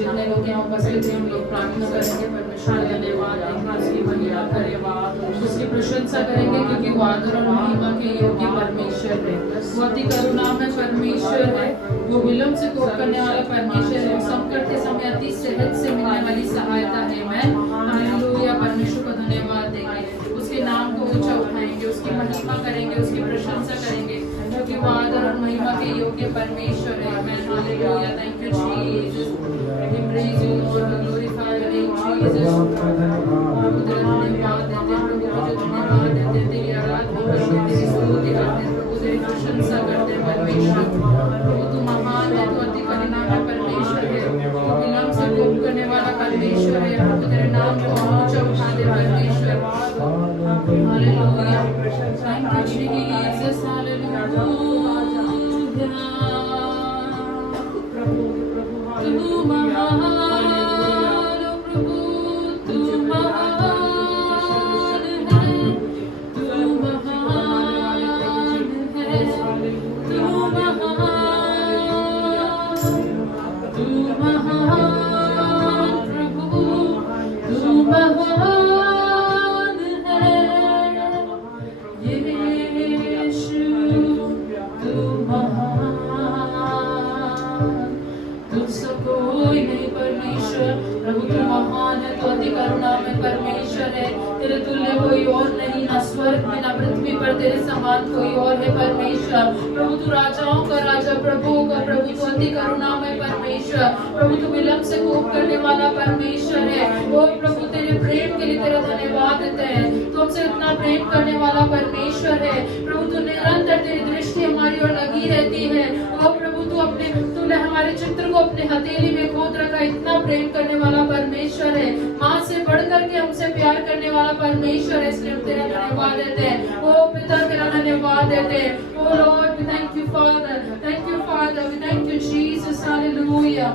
जितने लोग यहाँ उपस्थित हैं हम लोग प्रार्थना करेंगे, परमेश्वर धन्यवाद देंगे, उसकी महिमा करें, उसकी प्रशंसा करेंगे क्योंकि वो आदर और महिमा के योग्य परमेश्वर है। वो अति करुणा में परमेश्वर है, वो विलंब से कोप करने वाला परमेश्वर है, संकट के समय अति सहज से मिलने वाली सहायता है। मैं हालेलुया, परमेश्वर को धन्यवाद देंगे, उसके नाम को ऊंचा उठाएंगे, उसकी महिमा करेंगे, उसकी प्रशंसा करेंगे क्योंकि वो आदर और महिमा के योग्य परमेश्वर है। मैं hallelujah, thank you Jesus, we praise you Lord, we glorify your name Jesus. प्रभु तेरा धन्यवाद देते हैं, प्रभु तुझे धन्यवाद देते हैं, तेरी आराधना करते हैं, तेरी स्तुति करते हैं, प्रभु तेरी प्रशंसा करते हैं परमेश्वर। प्रभु तू महान है, तू अति करुणा में परमेश्वर है, तू विलंब से कोप करने वाला परमेश्वर है। प्रभु तेरे नाम को ऊंचा उठा दे परमेश्वर। Hallelujah, thank you Jesus, hallelujah. तू महान, प्रभु तू महान है, तू महान है, तू महान, प्रभु तू महान है, यीशु तू महान, तुझसे कोई नहीं परमेश्वर। प्रभु तू महान है, तू अति करुणा में परमेश्वर है, तेरे तुल्य कोई और नहीं, ना स्वर्ग में ना पृथ्वी पर तेरे समान कोई और है परमेश्वर। प्रभु तू राजाओं का राजा, प्रभुओं का प्रभु, तू अति करुणा में परमेश्वर। प्रभु तू विलंब से कोप करने वाला परमेश्वर है। ओ प्रभु तेरे प्रेम के लिए तेरा धन्यवाद देते हैं, तुमसे इतना प्रेम करने वाला परमेश्वर है। प्रभु तू निरंतर तेरी दृष्टि हमारी ओर लगी रहती है। ओ प्रभु तूने हमारे चित्र को अपने हथेली में खोद रखा, इतना प्रेम करने वाला परमेश्वर है, माँ से बढ़ करके हमसे प्यार करने वाला परमेश्वर है, इसलिए हम तेरा धन्यवाद देते हैं। ओ पिता तेरा धन्यवाद देते हैं। Oh Lord we thank you Father, thank you Father, we thank you Jesus, hallelujah,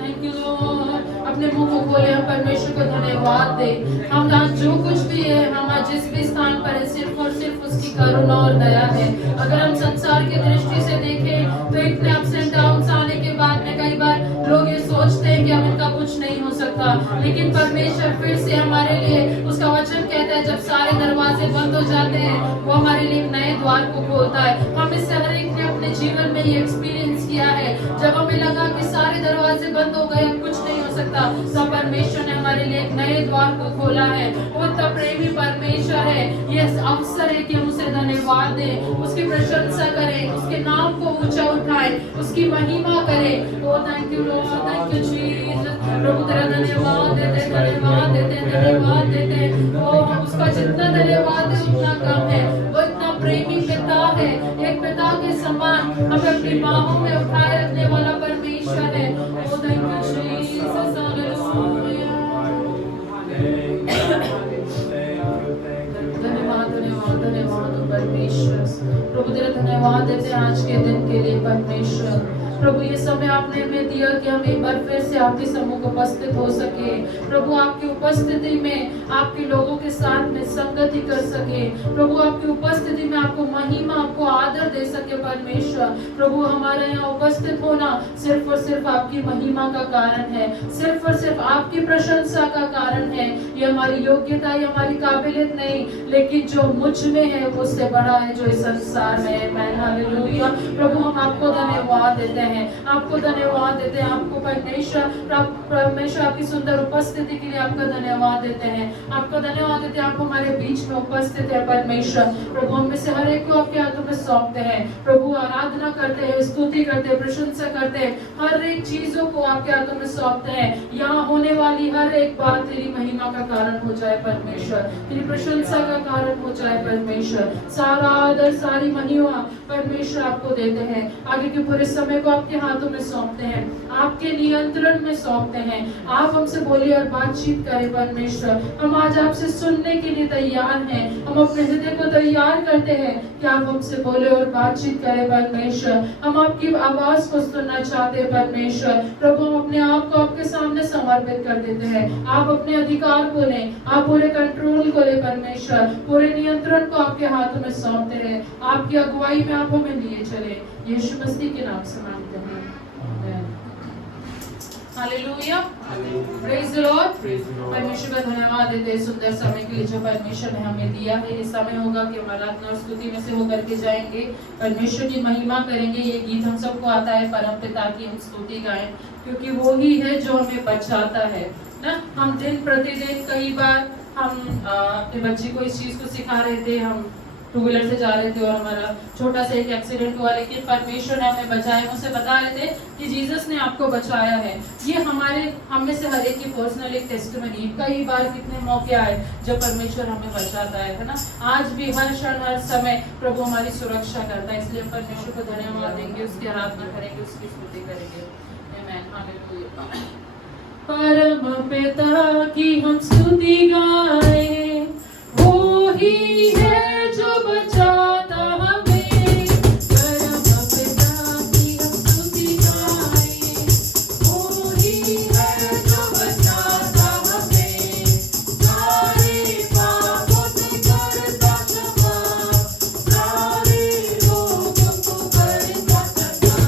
thank you Lord. अपने मुंह को खोले, हम परमेश्वर को धन्यवाद दे। हम आज जो कुछ भी है, हम आज जिस भी स्थान पर है, सिर्फ और सिर्फ उसकी करुणा और दया है। अगर हम संसार की दृष्टि से देखें तो इतने अप्स एंड डाउन्स आने के बाद में कई बार लोग ये सोचते हैं कि अब इनका कुछ नहीं हो सकता, लेकिन परमेश्वर फिर से हमारे लिए, उसका वचन कहता है जब सारे दरवाजे बंद हो जाते हैं वो हमारे लिए एक नए द्वार को खोलता है। हम इससे हर एक ने अपने जीवन में ये एक्सपीरियंस किया है, जब हमें लगा कि सारे दरवाजे बंद हो गए, अब कुछ नहीं हो सकता, तब परमेश्वर ने हमारे लिए एक नए द्वार को खोला है। वो इतना प्रेमी परमेश्वर है, ये अवसर है कि हम उसे धन्यवाद दें, उसकी प्रशंसा करें, उसके नाम को ऊंचा उठाएं, उसकी महिमा करें। Oh thank you Lord, thank you Jesus. प्रभु तेरा धन्यवाद देते, धन्यवाद देते, धन्यवाद देते। ओ हम उसका जितना धन्यवाद है उतना कम है। वो इतना प्रेमी पिता है, एक पिता के समान हमें अपनी बाहों में उठाए रखने वाला परमेश्वर है। ओ थैंक यू जीसस, हालेलुया। धन्यवाद धन्यवाद धन्यवाद परमेश्वर। प्रभु तेरा धन्यवाद देते हैं आज के दिन के लिए परमेश्वर। प्रभु ये समय आपने हमें दिया कि हम एक बार फिर से आपके सम्मुख उपस्थित हो सके। प्रभु आपकी उपस्थिति में आपके लोगों के साथ में संगति कर सके। प्रभु आपकी उपस्थिति में आपको महिमा, आपको आदर दे सके परमेश्वर। प्रभु हमारे यहाँ उपस्थित होना सिर्फ और सिर्फ आपकी महिमा का कारण है, सिर्फ और सिर्फ आपकी प्रशंसा का कारण है। ये हमारी योग्यता, ये हमारी काबिलियत नहीं, लेकिन जो मुझ में है वो उससे बड़ा है जो इस संसार में है। मैं हालेलुया। प्रभु हम आपको धन्यवाद देते हैं, आपको धन्यवाद देते हैं, आपको परमेश्वर आपकी सुंदर उपस्थिति के लिए आपका धन्यवाद देते हैं, आपको धन्यवाद देते हैं। आप हमारे बीच में उपस्थित है परमेश्वर। प्रभु हम में से हर एक को आपके हाथों में सौंपते हैं। प्रभु आराधना करते हैं, स्तुति करते हैं, प्रशंसा करते हैं, हर एक चीजों को आपके हाथों में सौंपते हैं। यहाँ होने वाली हर एक बात तेरी महिमा का कारण हो जाए परमेश्वर, तेरी प्रशंसा का कारण हो जाए परमेश्वर। सारा आदर, सारी महिमा परमेश्वर आपको देते हैं। आगे के पूरे समय को आपके हाथों में सौंपते हैं, आपके नियंत्रण में सौंपते हैं। आप हमसे बोलिए और बातचीत करें परमेश्वर। हम आज आपसे सुनने के लिए तैयार हैं, हम अपने हृदय को तैयार करते हैं कि आप हमसे बोले और बातचीत करें परमेश्वर। हम आपकी आवाज को सुनना चाहते हैं परमेश्वर। प्रभु हम अपने आप को आपके सामने समर्पित कर देते हैं। आप अपने अधिकार को लें, आप पूरे कंट्रोल को लें परमेश्वर, पूरे नियंत्रण को आपके हाथों में सौंपते हैं। आपकी अगुवाई में आप हमें लिए चले, यीशु मसीह के नाम से मांगते हैं। Hallelujah, praise the Lord. परमेश्वर का धन्यवाद देते हैं सुंदर समय के लिए जो परमेश्वर ने हमें दिया है। ये समय होगा कि हम आराधना और स्तुति में से होकर के जाएंगे, परमेश्वर की महिमा करेंगे। ये गीत हम सबको आता है, परम पिता की हम स्तुति गाएं, क्योंकि वो ही है जो हमें बचाता है ना। हम दिन प्रतिदिन कई बार हम अपने बच्चे को इस चीज को सिखा रहे थे, हम टू व्हीलर से जा रहे थे और हमारा छोटा सा एक एक्सीडेंट हुआ, लेकिन परमेश्वर ने हमें बचाया। उसे बता रहे थे कि जीसस ने आपको बचाया है। ये हम में से हर एक की पर्सनल एक टेस्टिमनी। कई बार कितने मौके आए जब परमेश्वर हमें बचाता है ना। आज भी हर क्षण हर समय प्रभु हमारी सुरक्षा करता है, इसलिए हम परमेश्वर को धन्यवाद देंगे, उसकी आराधना करेंगे, उसकी स्तुति करेंगे। आमीन, हालेलुया। परम पिता की हम स्तुति गाएं, वो ही है जो बचाता हमें। परम पिता की हम स्तुति गाएं, वो ही है जो बचाता हमें। सारे पापों से करता क्षमा, सारे रोगों को करता क्षमा।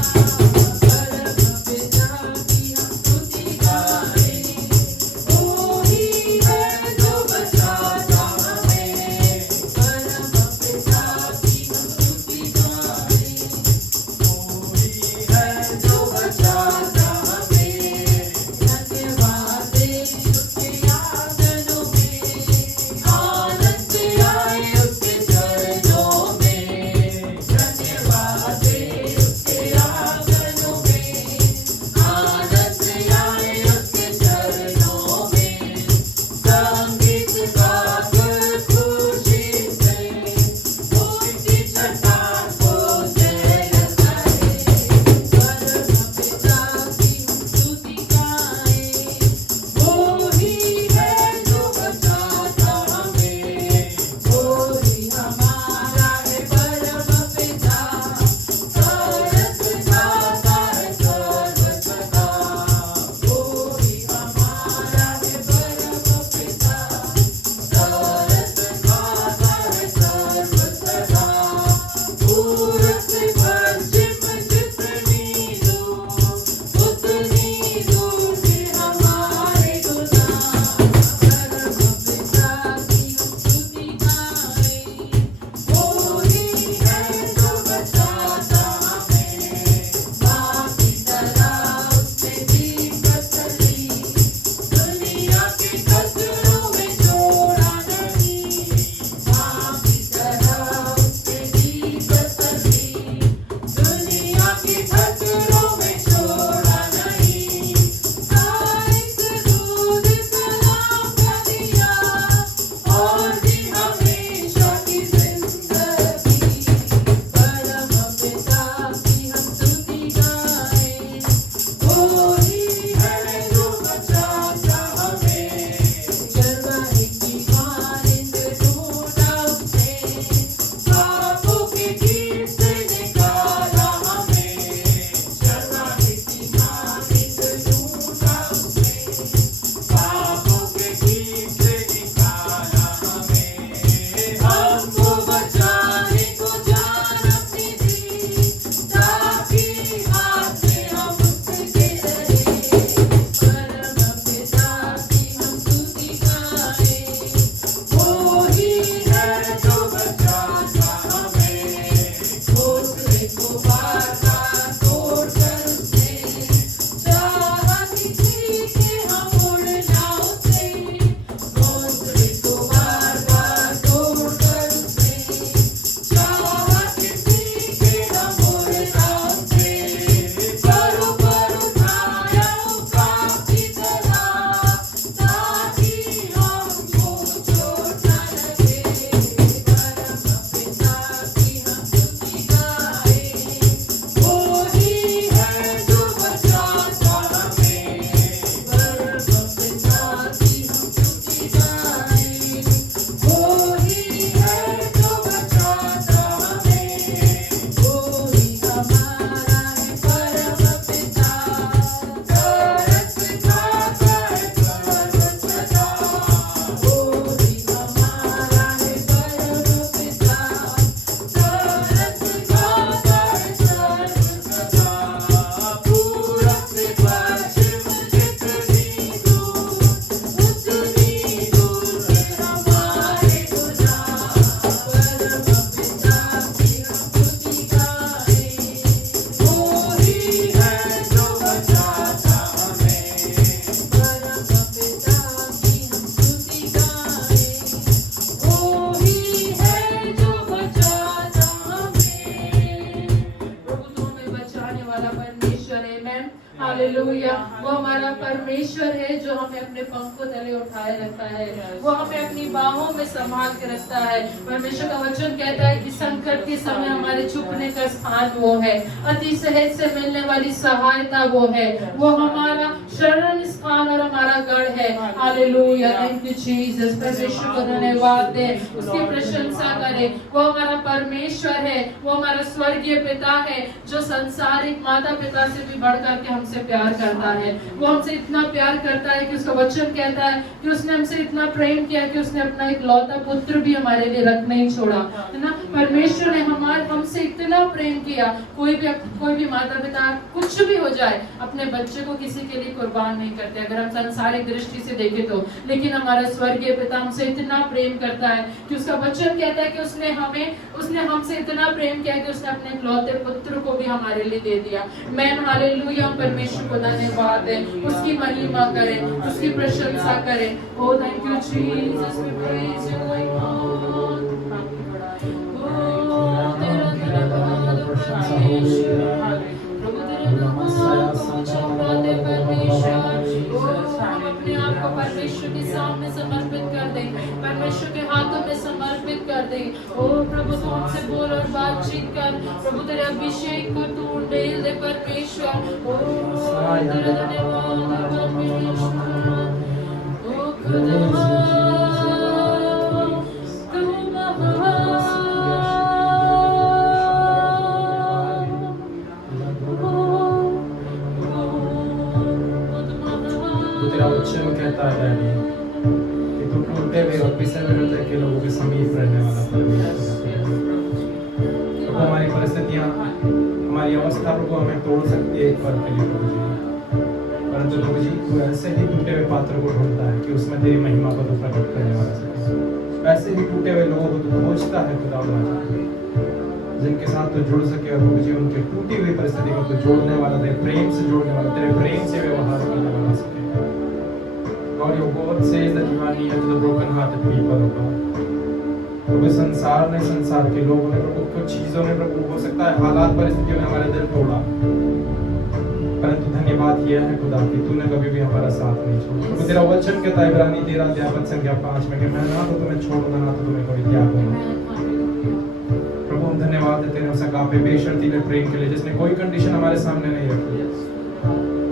परम पिता की हम स्तुति गाएं, वो ही है जो बचाता हमें। वो हमारा परमेश्वर है जो हमें अपने पंखों तले उठाए रखता है, वो हमें अपनी बाहों में संभाल के रखता है। परमेश्वर का वचन कहता है कि संकट के समय हमारे छुपने का स्थान वो है, अति सहज से मिलने वाली सहायता वो है, वो हमारा शरण स्थान और हमारा गढ़ है। Hallelujah, thank you Jesus. परमेश्वर को धन्यवाद दे, उसकी प्रशंसा करें। वो हमारा परमेश्वर है, वो हमारा स्वर्गीय पिता है जो संसारिक माता पिता से भी बढ़कर के हमसे प्यार करता है। वो हमसे इतना प्यार करता है कि उसका वचन कहता है कि उसने हमसे इतना प्रेम किया कि उसने अपना एक लौता पुत्र भी हमारे लिए रख नहीं छोड़ा, है ना। परमेश्वर ने हमसे इतना प्रेम किया, कोई भी माता पिता कुछ भी हो जाए अपने बच्चे को किसी के लिए कुर्बान नहीं करते, अगर हम सांसारिक दृष्टि से देखें तो। लेकिन हमारा स्वर्गीय पिता हमसे इतना प्रेम करता है कि उसका वचन कहता है कि उसने हमसे इतना प्रेम किया कि उसने अपने लौते पुत्र को भी हमारे लिए दे दिया। मैन हालेलुया, परमेश्वर को धन्यवाद है, उसकी महिमा करें, उसकी प्रशंसा करें। Oh thank you Jesus, we praise you Lord. ओ तेरा धन्यवाद परमेश्वर, प्रभु तेरे नाम को चढ़ाते परमेश्वर। हम अपने आप को परमेश्वर के सामने समर्पित कर दें, परमेश्वर के हाथों में समर्पित कर दें। ओ प्रभु तू हमसे बोल और बातचीत कर, प्रभु तेरे अभिषेक को तू उंडेल दे परमेश्वर। ओ तेरा धन्यवाद परमेश्वर। ओ खुदा तू महान, तेरा वचन कहता है डैडी कि तू टूटे हुए और पिसे हुए हृदय के लोगों के समीप रहने वाला परमेश्वर है। प्रभु हमारी परिस्थितियां, हमारी अवस्था प्रभु हमें तोड़ सकती है एक बार के लिए प्रभु जी, परंतु प्रभु जी तू ऐसे ही टूटे हुए पात्र को ढूंढता है कि उसमें तेरी महिमा को तू प्रकट करने वाला है। ऐसे ही टूटे हुए लोगों को तू खोजता है खुदा जिनके साथ तो जुड़ सके और प्रभु जी उनके टूटी हुई परिस्थिति को तो जोड़ने वाला, तेरे प्रेम से जोड़ने वाला, तेरे प्रेम से व्यवहार करने वाला सके। God, your word says that you are near to the broken-hearted people, oh God. प्रभु संसार ने, संसार के लोगों ने प्रभु, कुछ चीजों ने प्रभु, हो सकता है हालात परिस्थितियों ने हमारे दिल तोड़ा, परंतु धन्यवाद यह है खुदा कि तूने कभी भी हमारा साथ नहीं छोड़ा। प्रभु तेरा वचन कहता है इब्रानी 13 अध्याय पद संख्या 5 में कि मैं ना तो तुम्हें छोड़ूंगा ना तो तुम्हें कोई त्याग दूंगा। प्रभु हम धन्यवाद देते हैं उस अगापे बेशर्तीले प्रेम के लिए जिसने कोई कंडीशन हमारे सामने नहीं रखी,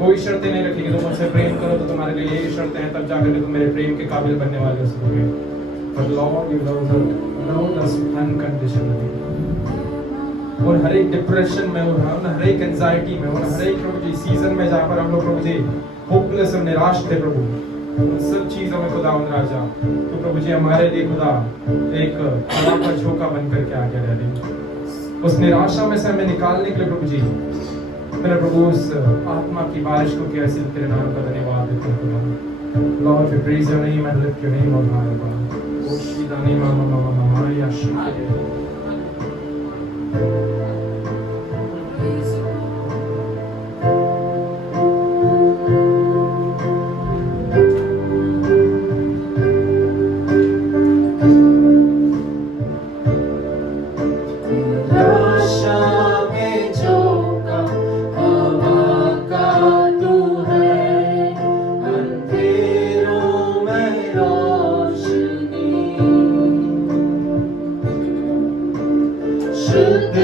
कोई शर्तें नहीं रखी कि तुम मुझसे प्रेम करो तो तुम्हारे लिए यही शर्तें हैं, तब जाकर के तुम मेरे प्रेम के काबिल बनने वाले हो सकोगे। But Lord, you loved us unconditionally। और हर एक डिप्रेशन में और हर एक एंजाइटी में और हर एक प्रभु जी सीजन में जहाँ पर हम लोग प्रभु जी होपलेस और निराश थे प्रभु, उन सब चीजों में खुदा राजा तो प्रभु जी हमारे लिए खुदा एक हवा का झोंका बन करके आ गया डैडी। उस निराशा में से हमें निकालने के लिए प्रभु जी मेरे प्रभु उस आत्मा की बारिश को कैसे तेरे नाम का धन्यवाद देते हैं। Lord, we praise your name and lift your name on high, God। O Shidani Mama Mama Mama Ya Shikare। शुद्ध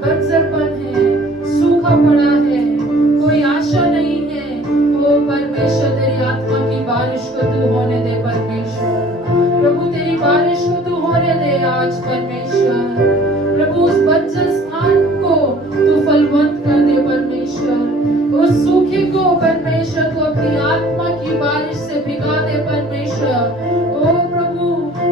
बंजरपन है, सूखा पड़ा है, कोई आशा नहीं है। ओ परमेश्वर, तेरी आत्मा की बारिश को तू होने दे परमेश्वर। प्रभु तेरी बारिश को तू होने दे आज परमेश्वर। प्रभु उस बंजर स्थान को तू फलवंत कर दे परमेश्वर। उस सूखे को परमेश्वर तू अपनी आत्मा की बारिश से भिगा दे परमेश्वर। ओ प्रभु,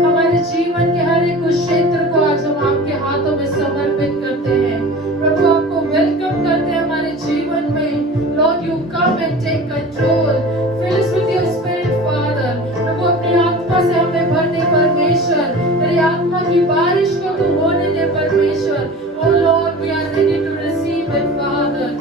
हमारे जीवन के हर एक उस क्षेत्र को आज हम आपके हाथों में समर्पित करते हैं। प्रभु, आपको वेलकम करते हैं हमारे जीवन में। Lord, you come and take control, fill us with your spirit Father. प्रभु, अपनी आत्मा से हमें भर दे परमेश्वर। तेरी आत्मा की बारिश को तू होने दे परमेश्वर। Oh Lord, we are ready to receive it Father.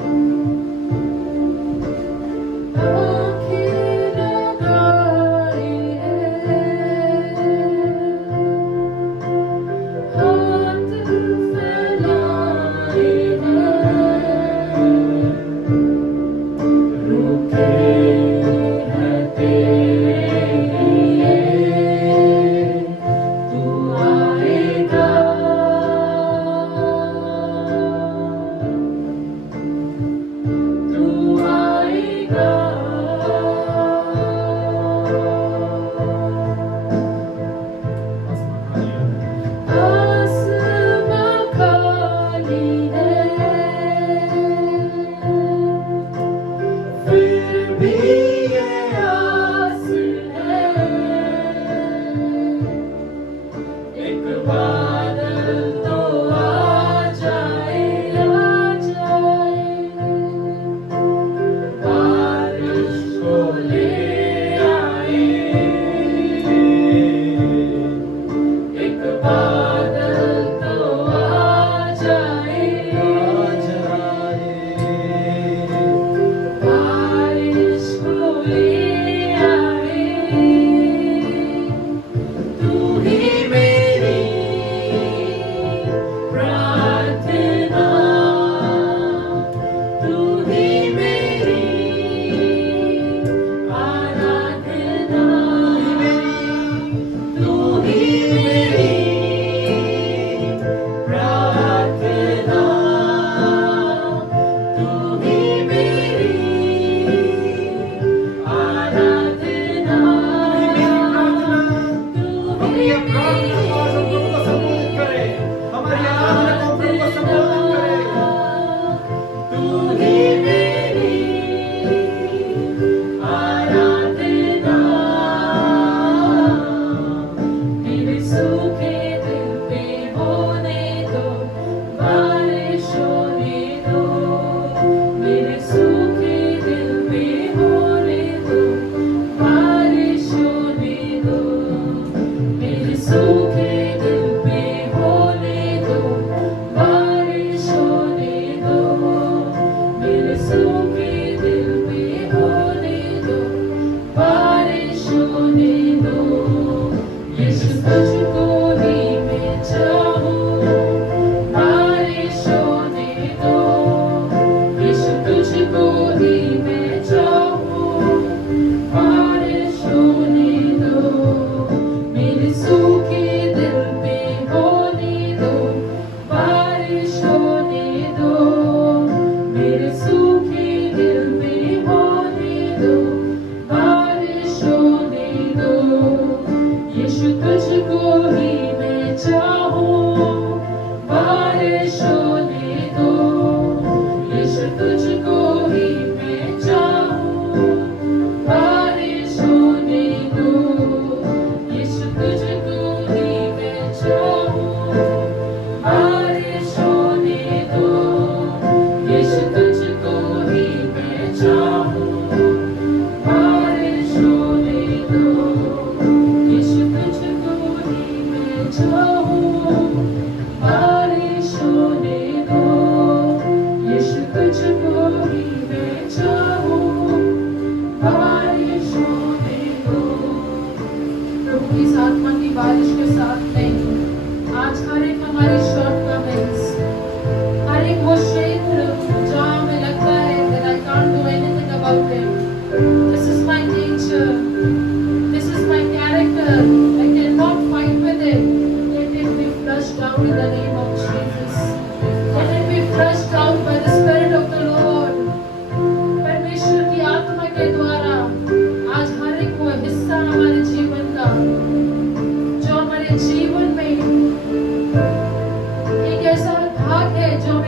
बारिश होने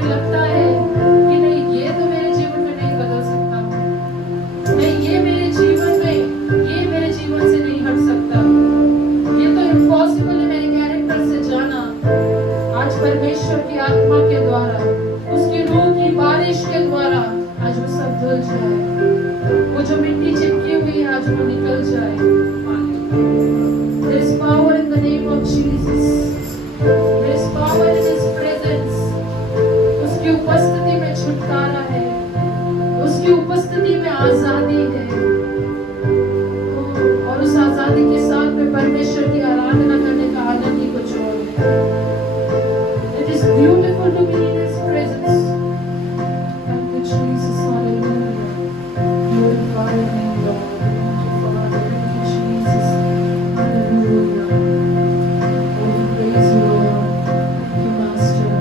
लगता है कि नहीं, ये तो मेरे जीवन में नहीं बदल सकता, नहीं ये मेरे जीवन से नहीं हट सकता, ये तो इम्पॉसिबल है मेरे कैरेक्टर से जाना। आज परमेश्वर की आत्मा के द्वारा, उसकी रूह की बारिश के द्वारा आज वो सब धुल जाए, वो जो मिट्टी चिपकी हुई है आज वो निकल जाए। There is power in the name of Jesus. There is power in His presence. उसकी उपस्थिति में छुटकारा है, उसकी उपस्थिति में आजादी है, और उस आजादी के साथ में परमेश्वर की आराधना करने का आनंद ही कुछ और है। It is beautiful to be in His presence. Thank you, Jesus. Hallelujah. Glorify your name, Lord. Thank you, Father. Thank you, Jesus. Hallelujah. Oh, we praise you, Lord. Thank you, Master.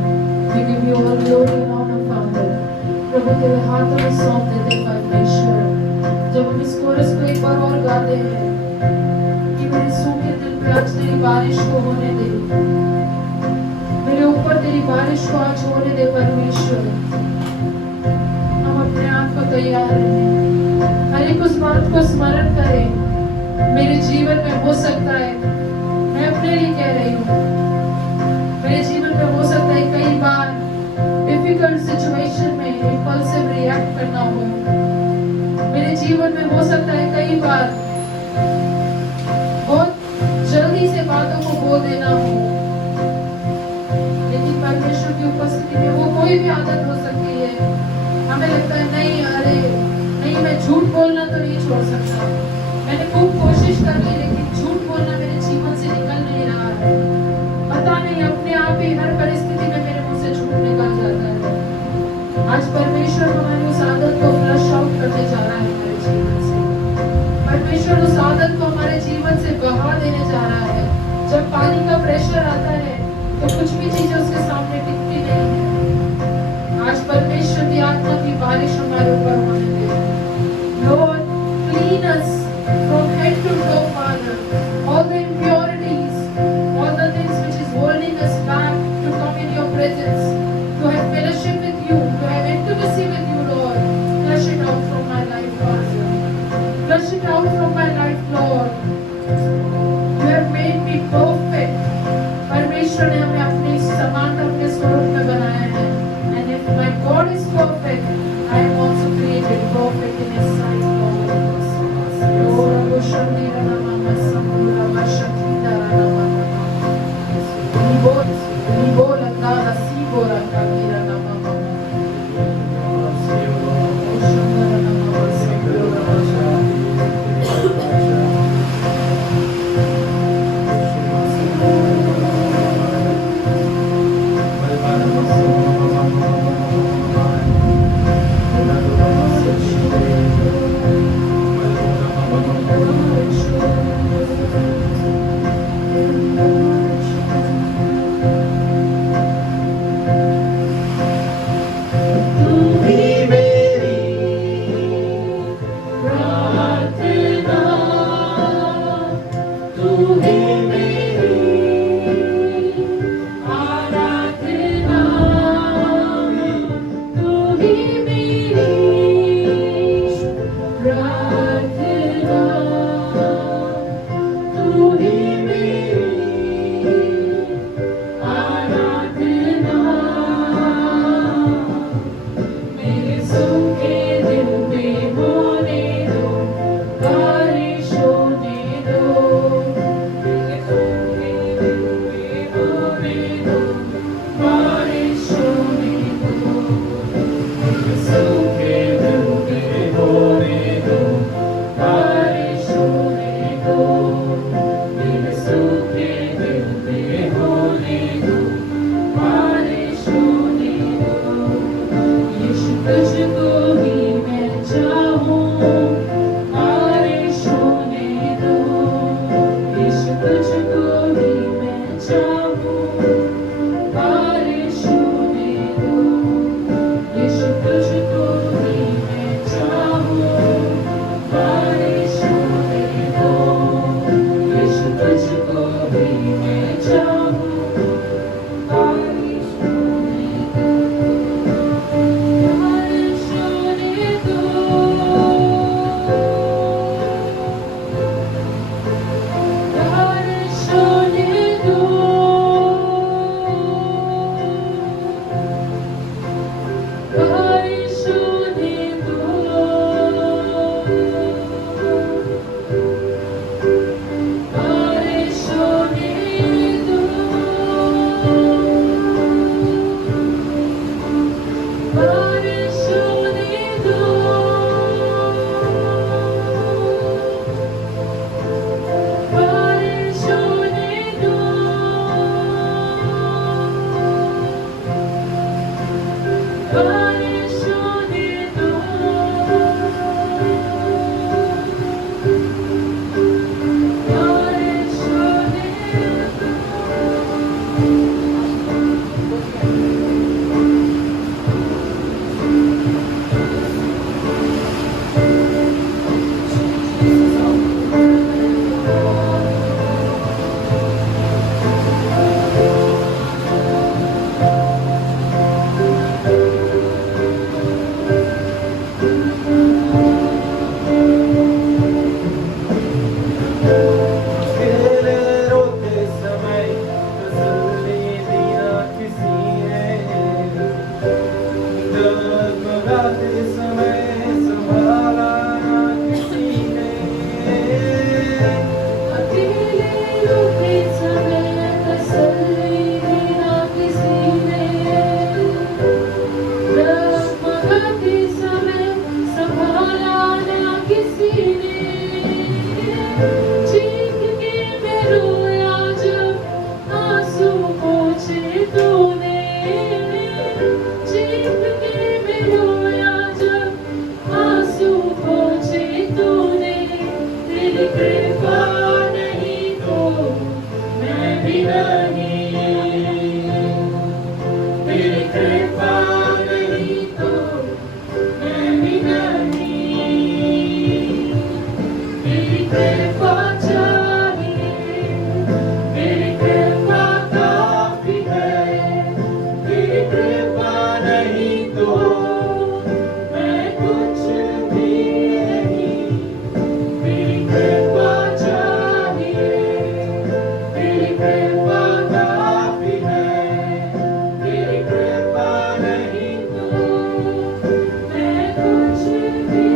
We give you all glory and honor, Father. प्रभु तेरे हाथों में सौंप देते हैं परमेश्वर। जब हम इस कोरस को एक बार और गाते हैं कि मेरे सूखे दिल पे आज तेरी बारिश को होने दे, मेरे ऊपर तेरी बारिश को आज होने दे परमेश्वर। हम अपने आप को तैयार रहें, हर एक उस बात को स्मरण करें। मेरे जीवन में हो सकता है, मैं अपने लिए कह रही हूँ, मेरे जीवन में हो सकता है कई बार डिफिकल्ट सिचुएशन में इम्पल्सिव रिएक्ट करना हो, मेरे जीवन में हो सकता है कई बार बहुत जल्दी से बातों को बोल देना हो, लेकिन परमेश्वर की उपस्थिति में वो कोई भी आदत हो सकती है। हमें लगता है नहीं, अरे नहीं, मैं झूठ बोलना तो नहीं छोड़ सकता, मैंने खूब कोशिश कर ली लेकिन झूठ बोलना मेरे जीवन से निकल नहीं रहा है, पता नहीं अपने आप ही हर परिस्थिति में मेरे मुंह से झूठ निकल जाता है। आज परमेश्वर हमारी उस आदत को फ्लश आउट करने जा रहा है हमारे जीवन से। परमेश्वर उस आदत को हमारे जीवन से बहा देने जा रहा है। जब पानी का प्रेशर आता है तो कुछ भी चीजें उसके सामने टिकती नहीं है। आज परमेश्वर की आत्मा की बारिश हमारे ऊपर होने दे। Lord, clean us from head to toe, Father. All the impurities, all the things which is holding us back to come in your presence, to have fellowship with you, to have intimacy with you, Lord. Flush it out from my life, Father. Flush it out from my life, Lord. You have made me perfect. परमेश्वर ने हमें अपने समान, अपने स्वरूप में बनाया बारिश होने दो, बारिश होने दो, बारिश होने दो, बारिश अकेले रोते समय तसल्ली दिया किसी ने, डगमगाते समय संभाला ना किसी ने। अकेले रोते समय तसल्ली देना किसी ने, डगमगाते समय संभाला ना किसी ने। चीख के मैं रोया जब आंसू पोंछे तूने, चीख के मैं रोया जब आंसू पोंछे तूने। तेरी कृपा नहीं तो मैं भी नहीं, तेरी कृपा नहीं तो मैं भी नहीं। तेरी कृपा चाहिए, तेरी कृपा काफी है, तेरी कृपा नहीं तो मैं कुछ भी नहीं। तेरी कृपा चाहिए, तेरी कृपा काफी है, तेरी कृपा नहीं तो मैं कुछ भी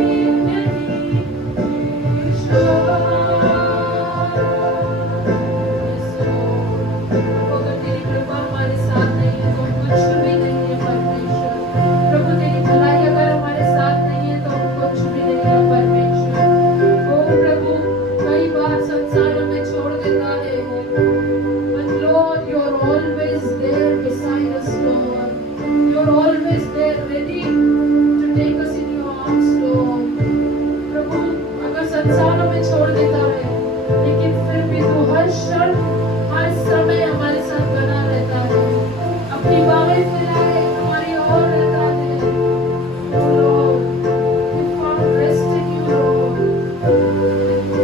नहीं। अगर तेरी कृपा हमारे साथ नहीं है तो हम कुछ भी नहीं है परमेश्वर। प्रभु तेरी भलाई अगर हमारे साथ नहीं है तो हम कुछ भी नहीं है परमेश्वर। ओ प्रभु कई बार संसार हमें छोड़ देता है, but Lord you are always there beside us Lord. You are always there ready to take us in your arms Lord. प्रभु अगर संसार हमें छोड़ देता है लेकिन फिर भी तू हर क्षण हर समय हमारे साथ बना रहता है, अपनी बाहें फैलाए हमारी ओर रहता है। Oh Lord, we found rest in you Lord. Thank you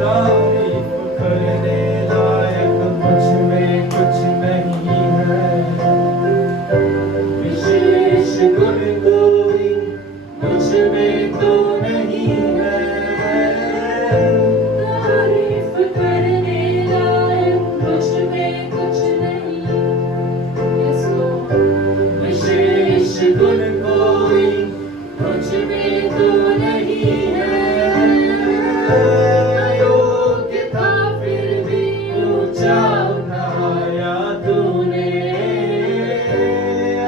तारीफ करने लायक मुझ में कुछ नहीं है, विशेष गुण कोई मुझ में तो नहीं है। तारीफ करने लायक मुझ में कुछ नहीं। Yes Lord. विशेष गुण कोई मुझ में तो नहीं है। अयोग्य था फिर भी ऊंचा उठाया तूने,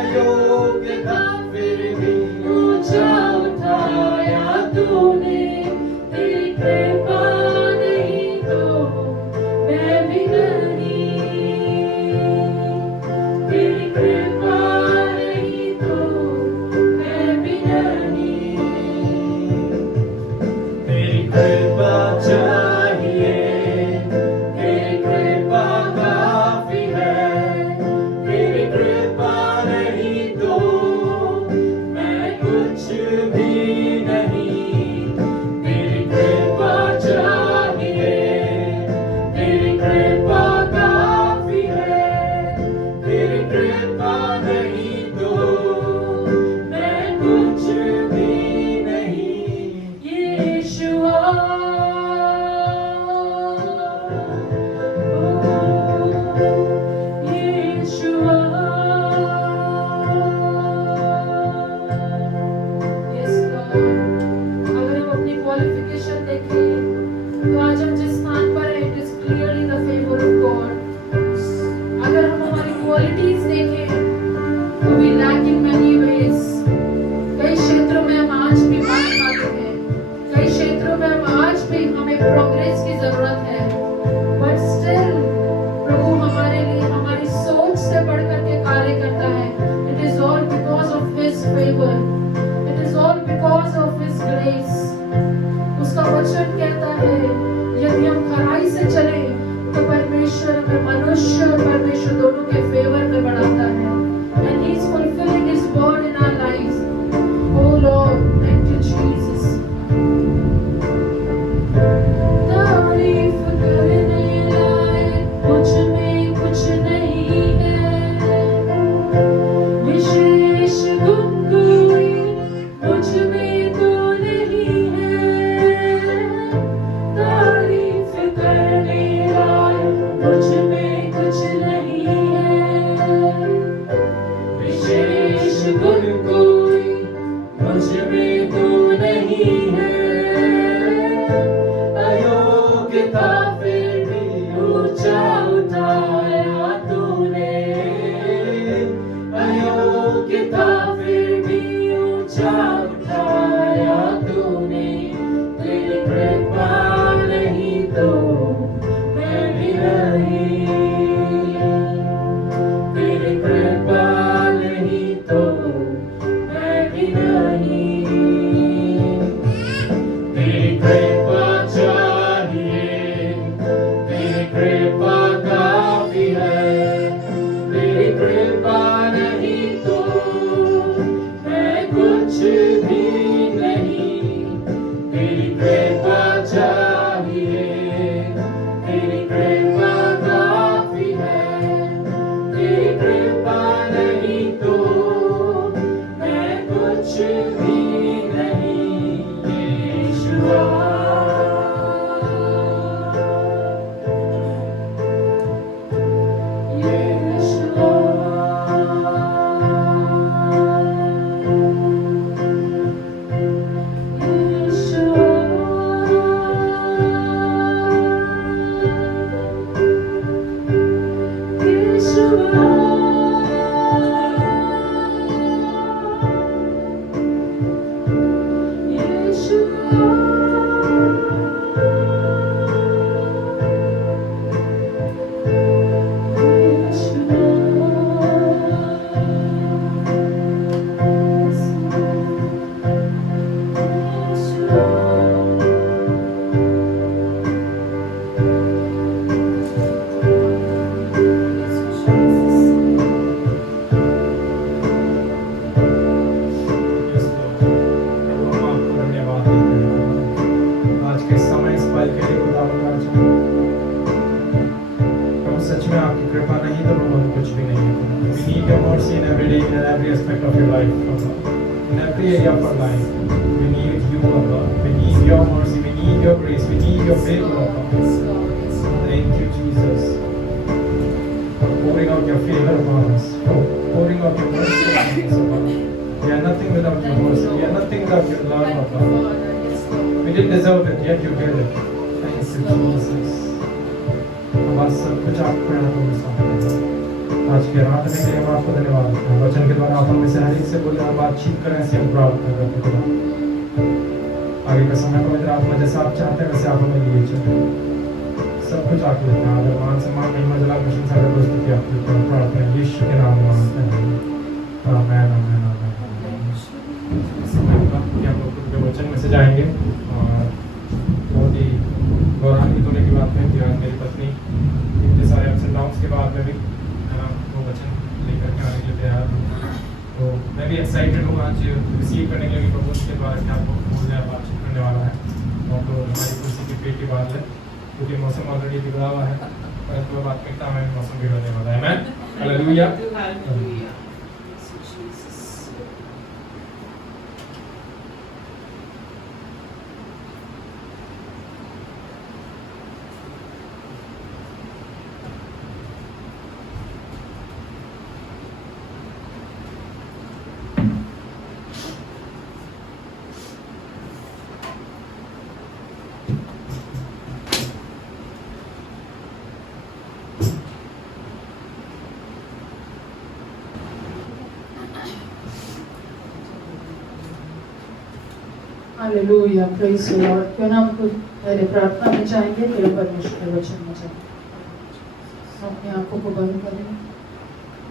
अयोग्य था फिर भी ऊंचा उठाया तूने। तेरी कृपा नहीं तो मैं भी नहीं, तेरी कृपा नहीं तो मैं भी नहीं। तेरी कृपा चाहिए, तेरी कृपा काफी है, तेरी कृपा नहीं तो मैं कुछ भी नहीं। तेरी कृपा चाहिए, तेरी कृपा काफी है, तेरी कृपा नहीं तो मैं कुछ भी नहीं। यीशुआ यीशुआ परमेश्वर। It is all because of His grace। उसका वचन कहता है यदि हम खराई से चले तो परमेश्वर हमें मनुष्य और परमेश्वर दोनों के फेवर में बढ़ाता है। And He is fulfilling His word in our lives। Oh Lord, thank you Jesus। तारीफ करने लायक मुझ में कुछ नहीं है, विशेष गुण कोई मुझ में तो नहीं है। तारीफ करने लायक मुझ में कुछ नहीं है, विशेष गुण कोई मुझ में तो नहीं है। अयोग्यता फिर भी ऊंचा उठाया तूने, अयोग्यता फिर भी ऊंचा उठाया तूने। तेरी कृपा नहीं तो मैं भी नहीं, तेरी कृपा नहीं तो मैं भी नहीं। तेरी कृपा चाहिए, तेरी कृपा काफी है, तेरी कृपा नहीं तो मैं कुछ भी नहीं। तेरी कृपा चाहिए, तेरी कृपा काफी है, तेरी कृपा नहीं तो मैं कुछ भी नहीं। यीशुआ आज के समय इस पल के लिए खुदावंद प्रभु सच में आपकी कृपा नहीं तो प्रभु हम कुछ भी नहीं है। We need your mercy in every day, in every aspect of your life, in every area of our life. We need you, O God. We need your mercy. We need your grace. We need your favor, O God. Thank you, Jesus, for pouring out your favor upon us, for pouring out your mercy upon us, O God. We are nothing without your mercy. We are nothing without your love, O God. We didn't deserve it, yet you gave it. Thank you, Jesus. अब सब कुछ आपको यहाँ पर सौंपते हैं। आज के रात में के लिए हम आपको धन्यवाद देते हैं। वचन के द्वारा आप हमें से हर एक से बोले और बातचीत करें, ऐसे हम प्रार्थना करते हैं। आगे का समय पवित्र आत्मा जैसा आप चाहते हैं वैसे आप हमें लिए चले। सब कुछ आप लेते हैं। आदर मान सम्मान महिमा जला प्रशंसा और स्तुति आप लेते हैं। प्रार्थना यीशु के नाम में मांगते हैं। आमीन आमीन आमीन। समय का कि हम लोग के वचन में से जाएंगे और बहुत ही गौरवान्वित होने की बात है कि आज मेरी पत्नी इतने सारे अप्स एंड डाउन्स के बाद में भी वो वचन लेकर के आने के लिए तैयार हूँ। तो मैं भी एक्साइटेड हूँ आज रिसीव करने के लिए प्रभु के द्वारा क्या आपको बोलने बातचीत करने वाला है। और तो हमारी खुशी की पेट की बात है क्योंकि मौसम ऑलरेडी बिगड़ा हुआ है, परंतु अब आत्मिकता में मौसम बिगड़ने वाला है। आमीन hallelujah. Hallelujah, praise the Lord. क्यों ना हम कुछ पहले प्रार्थना में जाएंगे फिर परमेश्वर के वचन में जाएंगे। अपनी आंखों को बंद करें।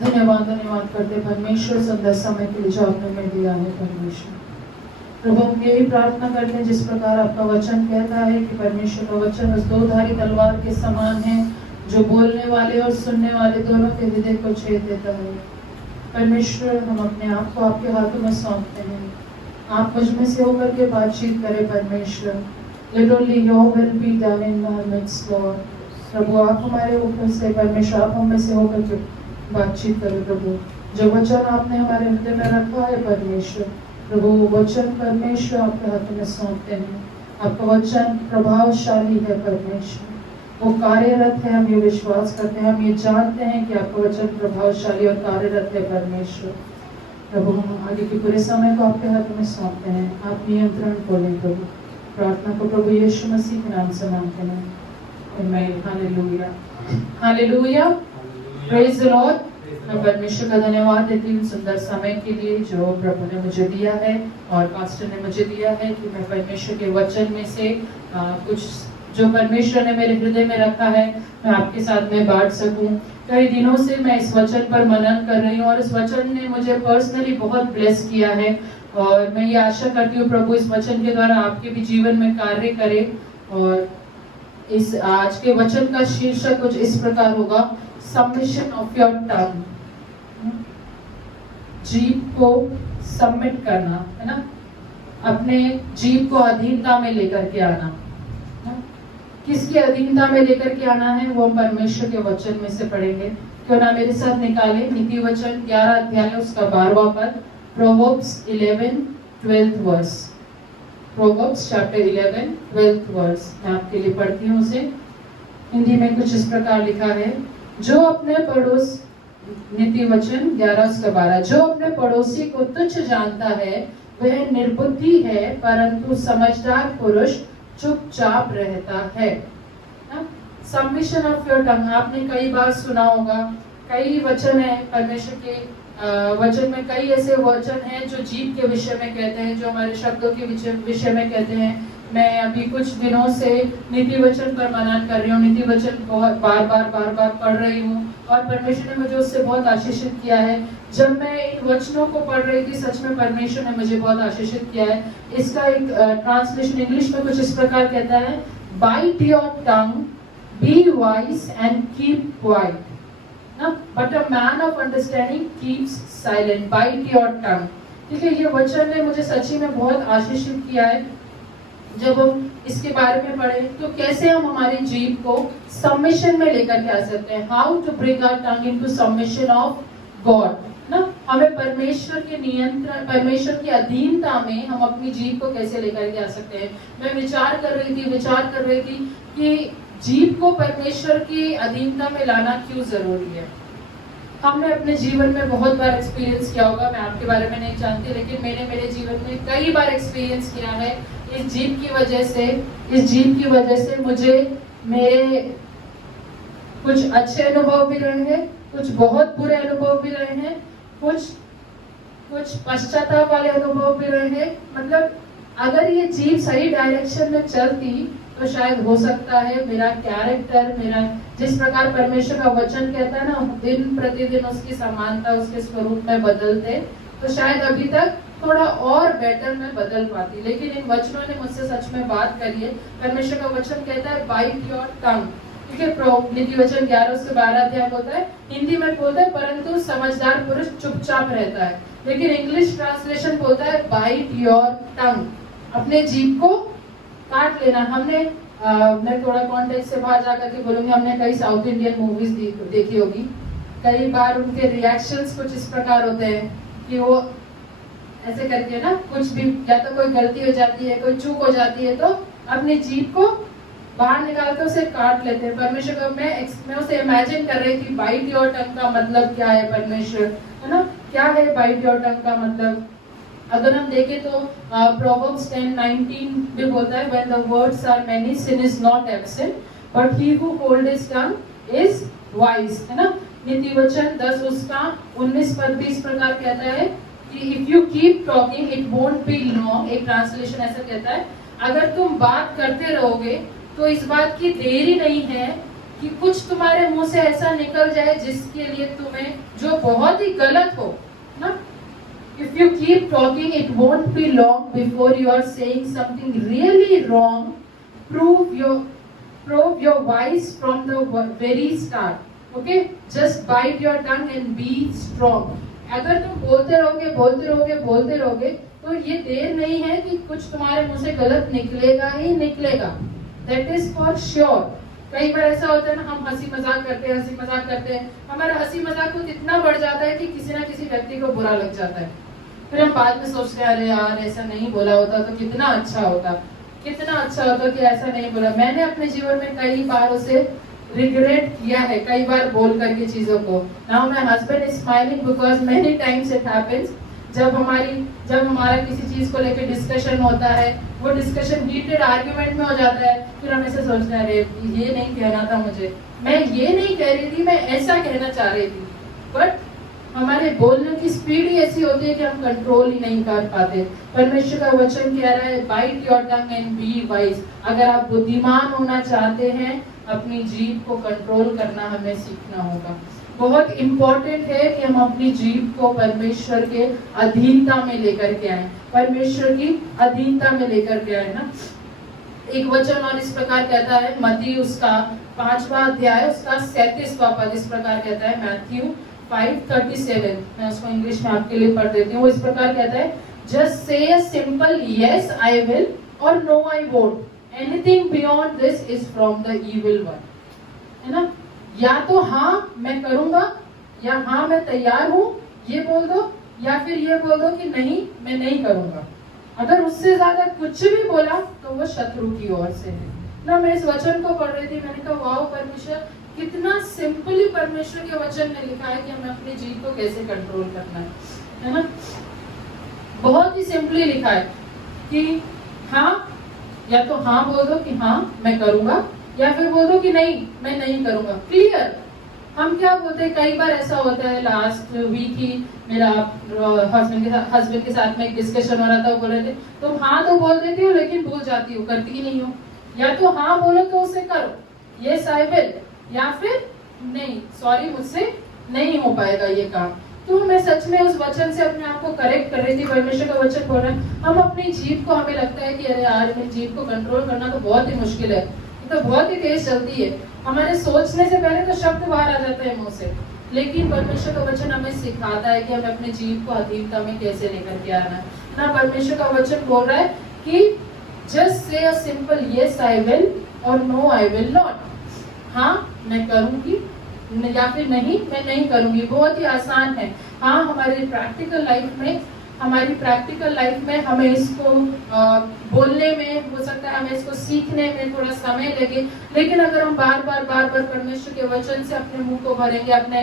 धन्यवाद धन्यवाद करते परमेश्वर सुंदर समय के लिए जो आपने हमें दिया है परमेश्वर। प्रभु हम यही प्रार्थना करते हैं जिस प्रकार आपका वचन कहता है कि परमेश्वर का वचन उस दो-धारी तलवार के समान है जो बोलने वाले और सुनने वाले दोनों के हृदय को छेद देता है। परमेश्वर हम अपने आप को आपके हाथों में सौंपते हैं। आप मुझ में से होकर के बातचीत करें परमेश्वर। Let only your will be done in our midst, Lord। प्रभु आप हमारे ऊपर से परमेश्वर आप हम में से होकर के बातचीत करें प्रभु। जो वचन आपने हमारे हृदय में रखा है परमेश्वर, प्रभु वचन परमेश्वर आपके हाथों में सौंपते हैं। आपका वचन प्रभावशाली है परमेश्वर, वो कार्यरत है। हम ये विश्वास करते हैं, हम ये जानते हैं कि आपका वचन प्रभावशाली और कार्यरत है परमेश्वर। प्रभु हम आगे के पूरे समय को आपके हाथों में सौंपते हैं। आप नियंत्रण को लें प्रभु। प्रार्थना को प्रभु यीशु मसीह के नाम से मांगते हैं, आमीन। Hallelujah hallelujah, praise the Lord. मैं परमेश्वर का धन्यवाद देती हूँ सुंदर समय के लिए जो प्रभु ने मुझे दिया है और पास्टर ने मुझे दिया है कि मैं परमेश्वर के वचन में से कुछ जो परमेश्वर ने मेरे हृदय में रखा है मैं आपके साथ में बांट सकूं। कई दिनों से मैं इस वचन पर मनन कर रही हूँ और इस वचन ने मुझे पर्सनली बहुत ब्लेस किया है और मैं ये आशा करती हूँ प्रभु इस वचन के द्वारा आपके भी जीवन में कार्य करे। और इस आज के वचन का शीर्षक कुछ इस प्रकार होगा, सबमिशन ऑफ योर टंग। जीभ को सबमिट करना है ना, अपने जीभ को अधीनता में लेकर के आना। किसकी अधीनता में लेकर के आना है वो परमेश्वर के वचन में से पढ़ेंगे। क्यों ना मेरे साथ निकाले नीति वचन 11 अध्याय उसका 12वां पद, Proverbs 11-12 verse. Proverbs chapter 11-12 verse मैं आपके लिए पढ़ती हूँ उसे। हिंदी में कुछ इस प्रकार लिखा है, जो अपने पड़ोस, नीति वचन 11:12, जो अपने पड़ोसी को तुच्छ जानता है वह निर्बुद्धि है, परंतु समझदार पुरुष चुपचाप रहता है। सबमिशन ऑफ योर टंग आपने कई बार सुना होगा। कई वचन है परमेश्वर के वचन में, कई ऐसे वचन हैं जो जीभ के विषय में कहते हैं, जो हमारे शब्दों के विषय में कहते हैं। मैं अभी कुछ दिनों से नीति वचन पर मनन कर रही हूँ, नीति वचन बहुत बार बार पढ़ रही हूँ और परमेश्वर ने मुझे उससे बहुत आशीषित किया है। जब मैं इन वचनों को पढ़ रही थी सच में परमेश्वर ने मुझे बहुत आशीषित किया है। इसका एक ट्रांसलेशन इंग्लिश में कुछ इस प्रकार कहता है, bite your tongue, be wise and keep quiet, but a man of understanding keeps silent. Bite your tongue, ठीक है। ये वचन ने मुझे सच्ची में बहुत आशीषित किया है। जब हम इसके बारे में पढ़े तो कैसे हम हमारी जीभ को सबमिशन में लेकर के आ सकते हैं, how to bring our tongue into submission of God ना। हमें परमेश्वर के नियंत्रण, परमेश्वर की अधीनता में हम अपनी जीभ को कैसे लेकर के आ सकते हैं। मैं विचार कर रही थी कि जीभ को परमेश्वर की अधीनता में लाना क्यों जरूरी है। हमने अपने जीवन में बहुत बार एक्सपीरियंस किया होगा, मैं आपके बारे में नहीं जानती, लेकिन मैंने मेरे जीवन में कई बार एक्सपीरियंस किया है। इस जीभ की वजह से मुझे मेरे कुछ अच्छे अनुभव भी रहे हैं, कुछ बहुत बुरे अनुभव भी रहे हैं, कुछ पश्चाताप वाले अनुभव भी रहे हैं। मतलब अगर ये जीभ सही डायरेक्शन में चलती तो शायद हो सकता है मेरा कैरेक्टर, मेरा जिस प्रकार परमेश्वर का वचन कहता है ना, दिन प्रतिदिन उसकी समानता उसके स्वरूप में बदलते, तो शायद अभी तक थोड़ा और बेटर में बदल पाती। लेकिन इन वचनों ने मुझसे सच में बात करी है। परमेश्वर का वचन कहता है बाइट योर टंग, ठीक है। नीति वचन 11:12 अध्याय होता है, हिंदी में बोलता है परंतु समझदार पुरुष चुपचाप रहता है, लेकिन इंग्लिश ट्रांसलेशन बोलता है बाइट योर टंग, अपने जीभ को काट लेना। हमने मैं थोड़ा कॉन्टेक्स्ट से बाहर जाकर के बोलूंगी, हमने कई साउथ इंडियन मूवीज देखी होगी। कई बार उनके रिएक्शंस कुछ इस प्रकार होते हैं कि वो ऐसे करके ना, कुछ भी या तो कोई गलती हो जाती है, कोई चूक हो जाती है, तो अपनी जीभ को बाहर निकाल के उसे काट लेते हैं। परमेश्वर को मैं उसे इमेजिन कर रही थी, बाइट योर टंग का मतलब क्या है परमेश्वर, है ना, क्या है बाइट योर टंग का मतलब। अगर हम देखें तो Proverbs 10:19 भी बोलता है, when the words are many sin is not absent, but he who hold his tongue is wise, है ना। नीति वचन 10 उसका 19 पद भी इस प्रकार कहता है कि if you keep talking it won't be long। एक ट्रांसलेशन ऐसा कहता है, अगर तुम बात करते रहोगे तो इस बात की देरी नहीं है कि कुछ तुम्हारे मुंह से ऐसा निकल जाए जिसके लिए तुम्हें, जो बहुत ही गलत हो ना. If you keep talking, it won't be long before you are saying something really wrong. Prove your wise from the very start. Okay? Just bite your tongue and be strong. अगर तुम बोलते रहोगे तो ये देर नहीं है कि कुछ तुम्हारे मुंह से गलत निकलेगा ही निकलेगा. That is for sure. कई बार ऐसा होता है ना, हम हंसी मजाक करते हैं, हमारा हंसी मजाक कुछ इतना बढ़ जाता है कि किसी ना किसी व्यक्ति को बुरा लग जाता है. फिर हम बाद में सोचते हैं, अरे यार ऐसा नहीं बोला होता तो कितना अच्छा होता कि ऐसा नहीं बोला. मैंने अपने जीवन में कई बार उसे रिग्रेट किया है, कई बार बोल करके चीजों को. Now my husband is smiling because many times it happens. जब हमारा किसी चीज को लेकर डिस्कशन होता है, वो डिस्कशन हीटेड आर्ग्यूमेंट में हो जाता है, फिर हम ऐसे सोचते हैं, अरे ये नहीं कहना था मुझे, मैं ये नहीं कह रही थी, मैं ऐसा कहना चाह रही थी. बट हमारे बोलने की स्पीड ही ऐसी होती है कि हम कंट्रोल ही नहीं कर पाते. परमेश्वर का वचन कह रहा है, bite your tongue and be wise. अगर आप बुद्धिमान होना चाहते हैं, अपनी जीभ को कंट्रोल करना हमें सीखना होगा. बहुत इंपॉर्टेंट है कि हम अपनी जीभ को परमेश्वर के अधीनता में लेकर के आए, परमेश्वर की अधीनता में लेकर के आए ना. एक वचन और इस प्रकार कहता है, मत्ती उसका 5वां अध्याय उसका 37वां पद इस प्रकार कहता है, मैथ्यू 5:37. मैं उसको इंग्लिश में आपके लिए पढ़ देती हूँ. वो इस प्रकार कहता है, just say a simple yes I will or no I won't. Anything beyond this is from the evil one. है ना, या तो हाँ मैं करूंगा, या हाँ मैं तैयार हूँ, ये बोल दो, या फिर ये बोल दो कि नहीं मैं नहीं करूंगा. अगर उससे ज्यादा कुछ भी बोला तो वो शत्रु की ओर से है ना. मैं इस वचन को पढ़ रही थी, मैंने कहा वाओ, परमेश्वर कितना सिंपली परमेश्वर के वचन में लिखा है कि हमें अपनी जीभ को कैसे कंट्रोल करना है ना. बहुत ही सिंपली लिखा है कि हाँ, या तो हाँ बोल दो कि हाँ मैं करूंगा, या फिर बोल दो कि नहीं मैं नहीं करूंगा. क्लियर. हम क्या बोलते हैं, कई बार ऐसा होता है, लास्ट वीक ही मेरा हस्बैंड के साथ में एक डिस्कशन हो रहा था. वो बोल रहे थे, तुम हाँ तो बोल देती हो लेकिन भूल जाती हो, करती ही नहीं हो. या तो हाँ बोलो तो उसे करो, यस आई विल, या फिर नहीं, सॉरी मुझसे नहीं हो पाएगा ये काम. तो मैं सच में उस वचन से अपने आप को करेक्ट कर रही थी. परमेश्वर का वचन बोल रहा है, हम अपनी जीभ को, हमें लगता है कि अरे यार मेरी जीभ को कंट्रोल करना तो बहुत ही मुश्किल है, तो बहुत ही तेज चलती है, हमारे सोचने से पहले तो शब्द बाहर आ जाता है मुंह से. लेकिन परमेश्वर का वचन हमें सिखाता है कि हमें अपने जीभ को अधीनता में कैसे लेकर के आना है ना. परमेश्वर का वचन बोल रहा है कि just say a simple yes I will or no I will not. हाँ मैं करूंगी, या फिर नहीं मैं नहीं करूंगी. बहुत ही आसान है. हाँ, हमारी प्रैक्टिकल लाइफ में हमें इसको बोलने में हो सकता है, हमें इसको सीखने में थोड़ा समय लगे. लेकिन अगर हम बार बार परमेश्वर के वचन से अपने मुंह को भरेंगे, अपने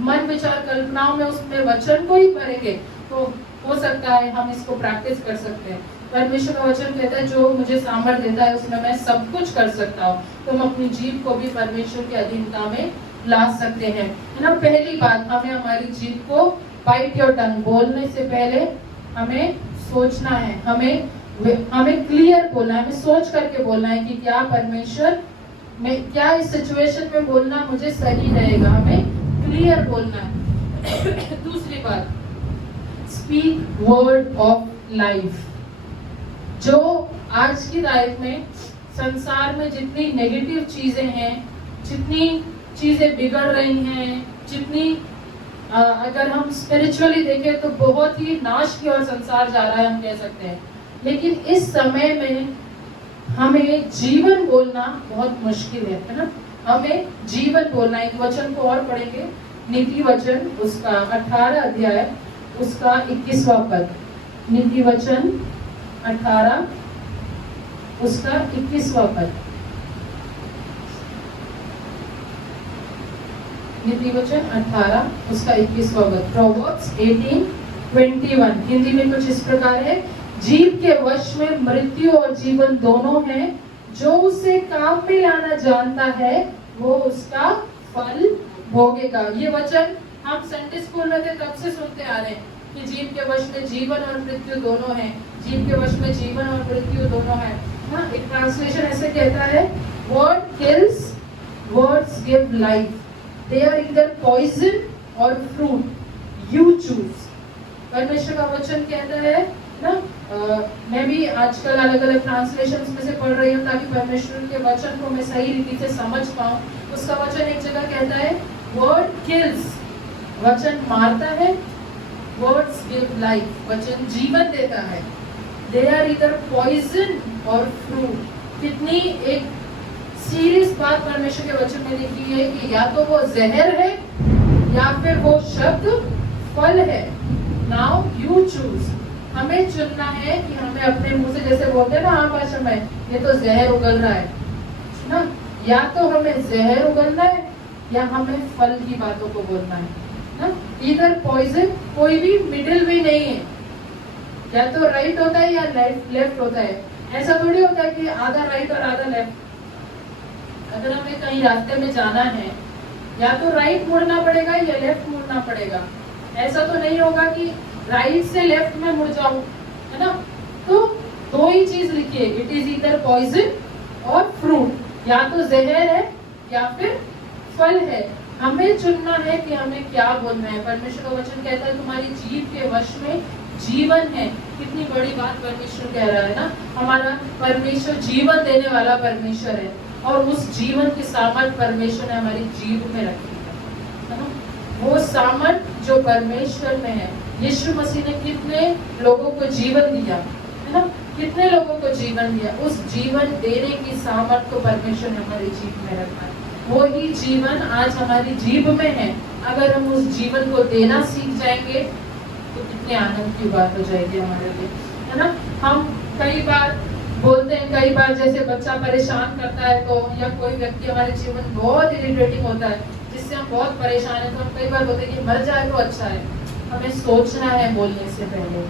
मन विचार कल्पनाओं में उसमें वचन को ही भरेंगे, तो हो सकता है हम इसको प्रैक्टिस कर सकते हैं. परमेश्वर का वचन कहता है, जो मुझे सामर्थ्य देता है उसमें मैं सब कुछ कर सकता हूँ. तो हम अपनी जीभ को भी परमेश्वर की अधीनता में ला सकते हैं, है ना. पहली बात, हमें हमारी जीभ को बाइट योर टंग, बोलने से पहले हमें सोचना है, हमें क्लियर बोलना है, हमें सोच करके बोलना है कि क्या परमेश्वर में, क्या इस सिचुएशन में बोलना मुझे सही रहेगा. हमें क्लियर बोलना है. दूसरी बात, स्पीक वर्ड ऑफ लाइफ. जो आज की लाइफ में, संसार में जितनी नेगेटिव चीजें हैं, जितनी चीजें बिगड़ रही हैं, जितनी अगर हम स्पिरिचुअली देखें तो बहुत ही नाश की ओर संसार जा रहा है, हम कह सकते हैं. लेकिन इस समय में हमें जीवन बोलना बहुत मुश्किल है ना. हमें जीवन बोलना. एक वचन को और पढ़ेंगे, नीति वचन उसका 18 अध्याय उसका 21वां पद. नीति वचन 18 उसका 21वां पद. नीति वचन 18 उसका 21वां पद. प्रोवर्ब्स 18:21 हिंदी में कुछ इस प्रकार है, जीव के वश में मृत्यु और जीवन दोनों हैं, जो उसे काम में लाना जानता है वो उसका फल भोगेगा. ये वचन हम संडे स्कूल में थे तब से सुनते आ रहे हैं कि जीव के वश में जीवन और मृत्यु दोनों हैं, जीव के वश में जीवन और मृत्यु दोनों हैं. हाँ, एक ट्रांसलेशन ऐसे कहता है, word kills words give life, they are either poison और फ्रूट, यू चूज। परमेश्वर का वचन कहता है ना, मैं भी आजकल अलग अलग ट्रांसलेशंस में से पढ़ रही हूँ ताकि परमेश्वर के वचन को मैं सही रीति से समझ पाऊँ। उसका वचन एक जगह कहता है वर्ड किल्स, वचन मारता है, वर्ड्स गिव लाइफ, वचन जीवन देता है, दे आर ईदर पॉइजन और फ्रूट। कितनी एक सीरियस बात परमेश्वर के वचन में लिखी है कि या तो वो जहर है या फिर वो शब्द फल है। नाउ यू चूज, हमें चुनना है कि हमें अपने मुंह से, जैसे बोलते हैं ना आम भाषा में, ये तो जहर उगल रहा है ना, या तो हमें जहर उगलना है या हमें फल की बातों को बोलना है ना। इधर पॉइजन, कोई भी मिडिल वे नहीं है, या तो राइट होता है या लेफ्ट होता है। ऐसा थोड़ी होता है कि आधा राइट और आधा लेफ्ट। अगर हमें कहीं रास्ते में जाना है, या तो राइट मुड़ना पड़ेगा या लेफ्ट मुड़ना पड़ेगा। ऐसा तो नहीं होगा कि राइट से लेफ्ट में मुड़ जाऊं, है ना। तो दो ही चीज लिखिए, इट इज ईदर पॉइजन और फ्रूट, या तो जहर है या फिर फल है। हमें चुनना है कि हमें क्या बोलना है। परमेश्वर का वचन कहता है तुम्हारी जीभ के वश में जीवन है। कितनी बड़ी बात परमेश्वर कह रहा है ना। हमारा परमेश्वर जीवन देने वाला परमेश्वर है, और उस जीवन की सामर्थ परमेश्वर ने हमारी जीभ में रखी है ना। वो सामर्थ जो परमेश्वर में है। यीशु मसीह ने कितने लोगों को जीवन दिया, है ना, कितने लोगों को जीवन दिया। उस जीवन देने की सामर्थ को परमेश्वर ने हमारी जीभ में रखा है। वो ही जीवन आज हमारी जीभ में है। अगर हम उस जीवन को देना सीख जाएंगे तो कितने आनंद की बात हो जाएगी हमारे लिए, है ना। हम कई बार बोलते हैं, कई बार जैसे बच्चा परेशान करता है तो, या कोई व्यक्ति हमारे जीवन बहुत इरिटेटिंग होता है जिससे हम बहुत परेशान हैं, तो हम कई बार बोलते हैं कि मर जाए तो अच्छा है। हमें सोचना है बोलने से पहले,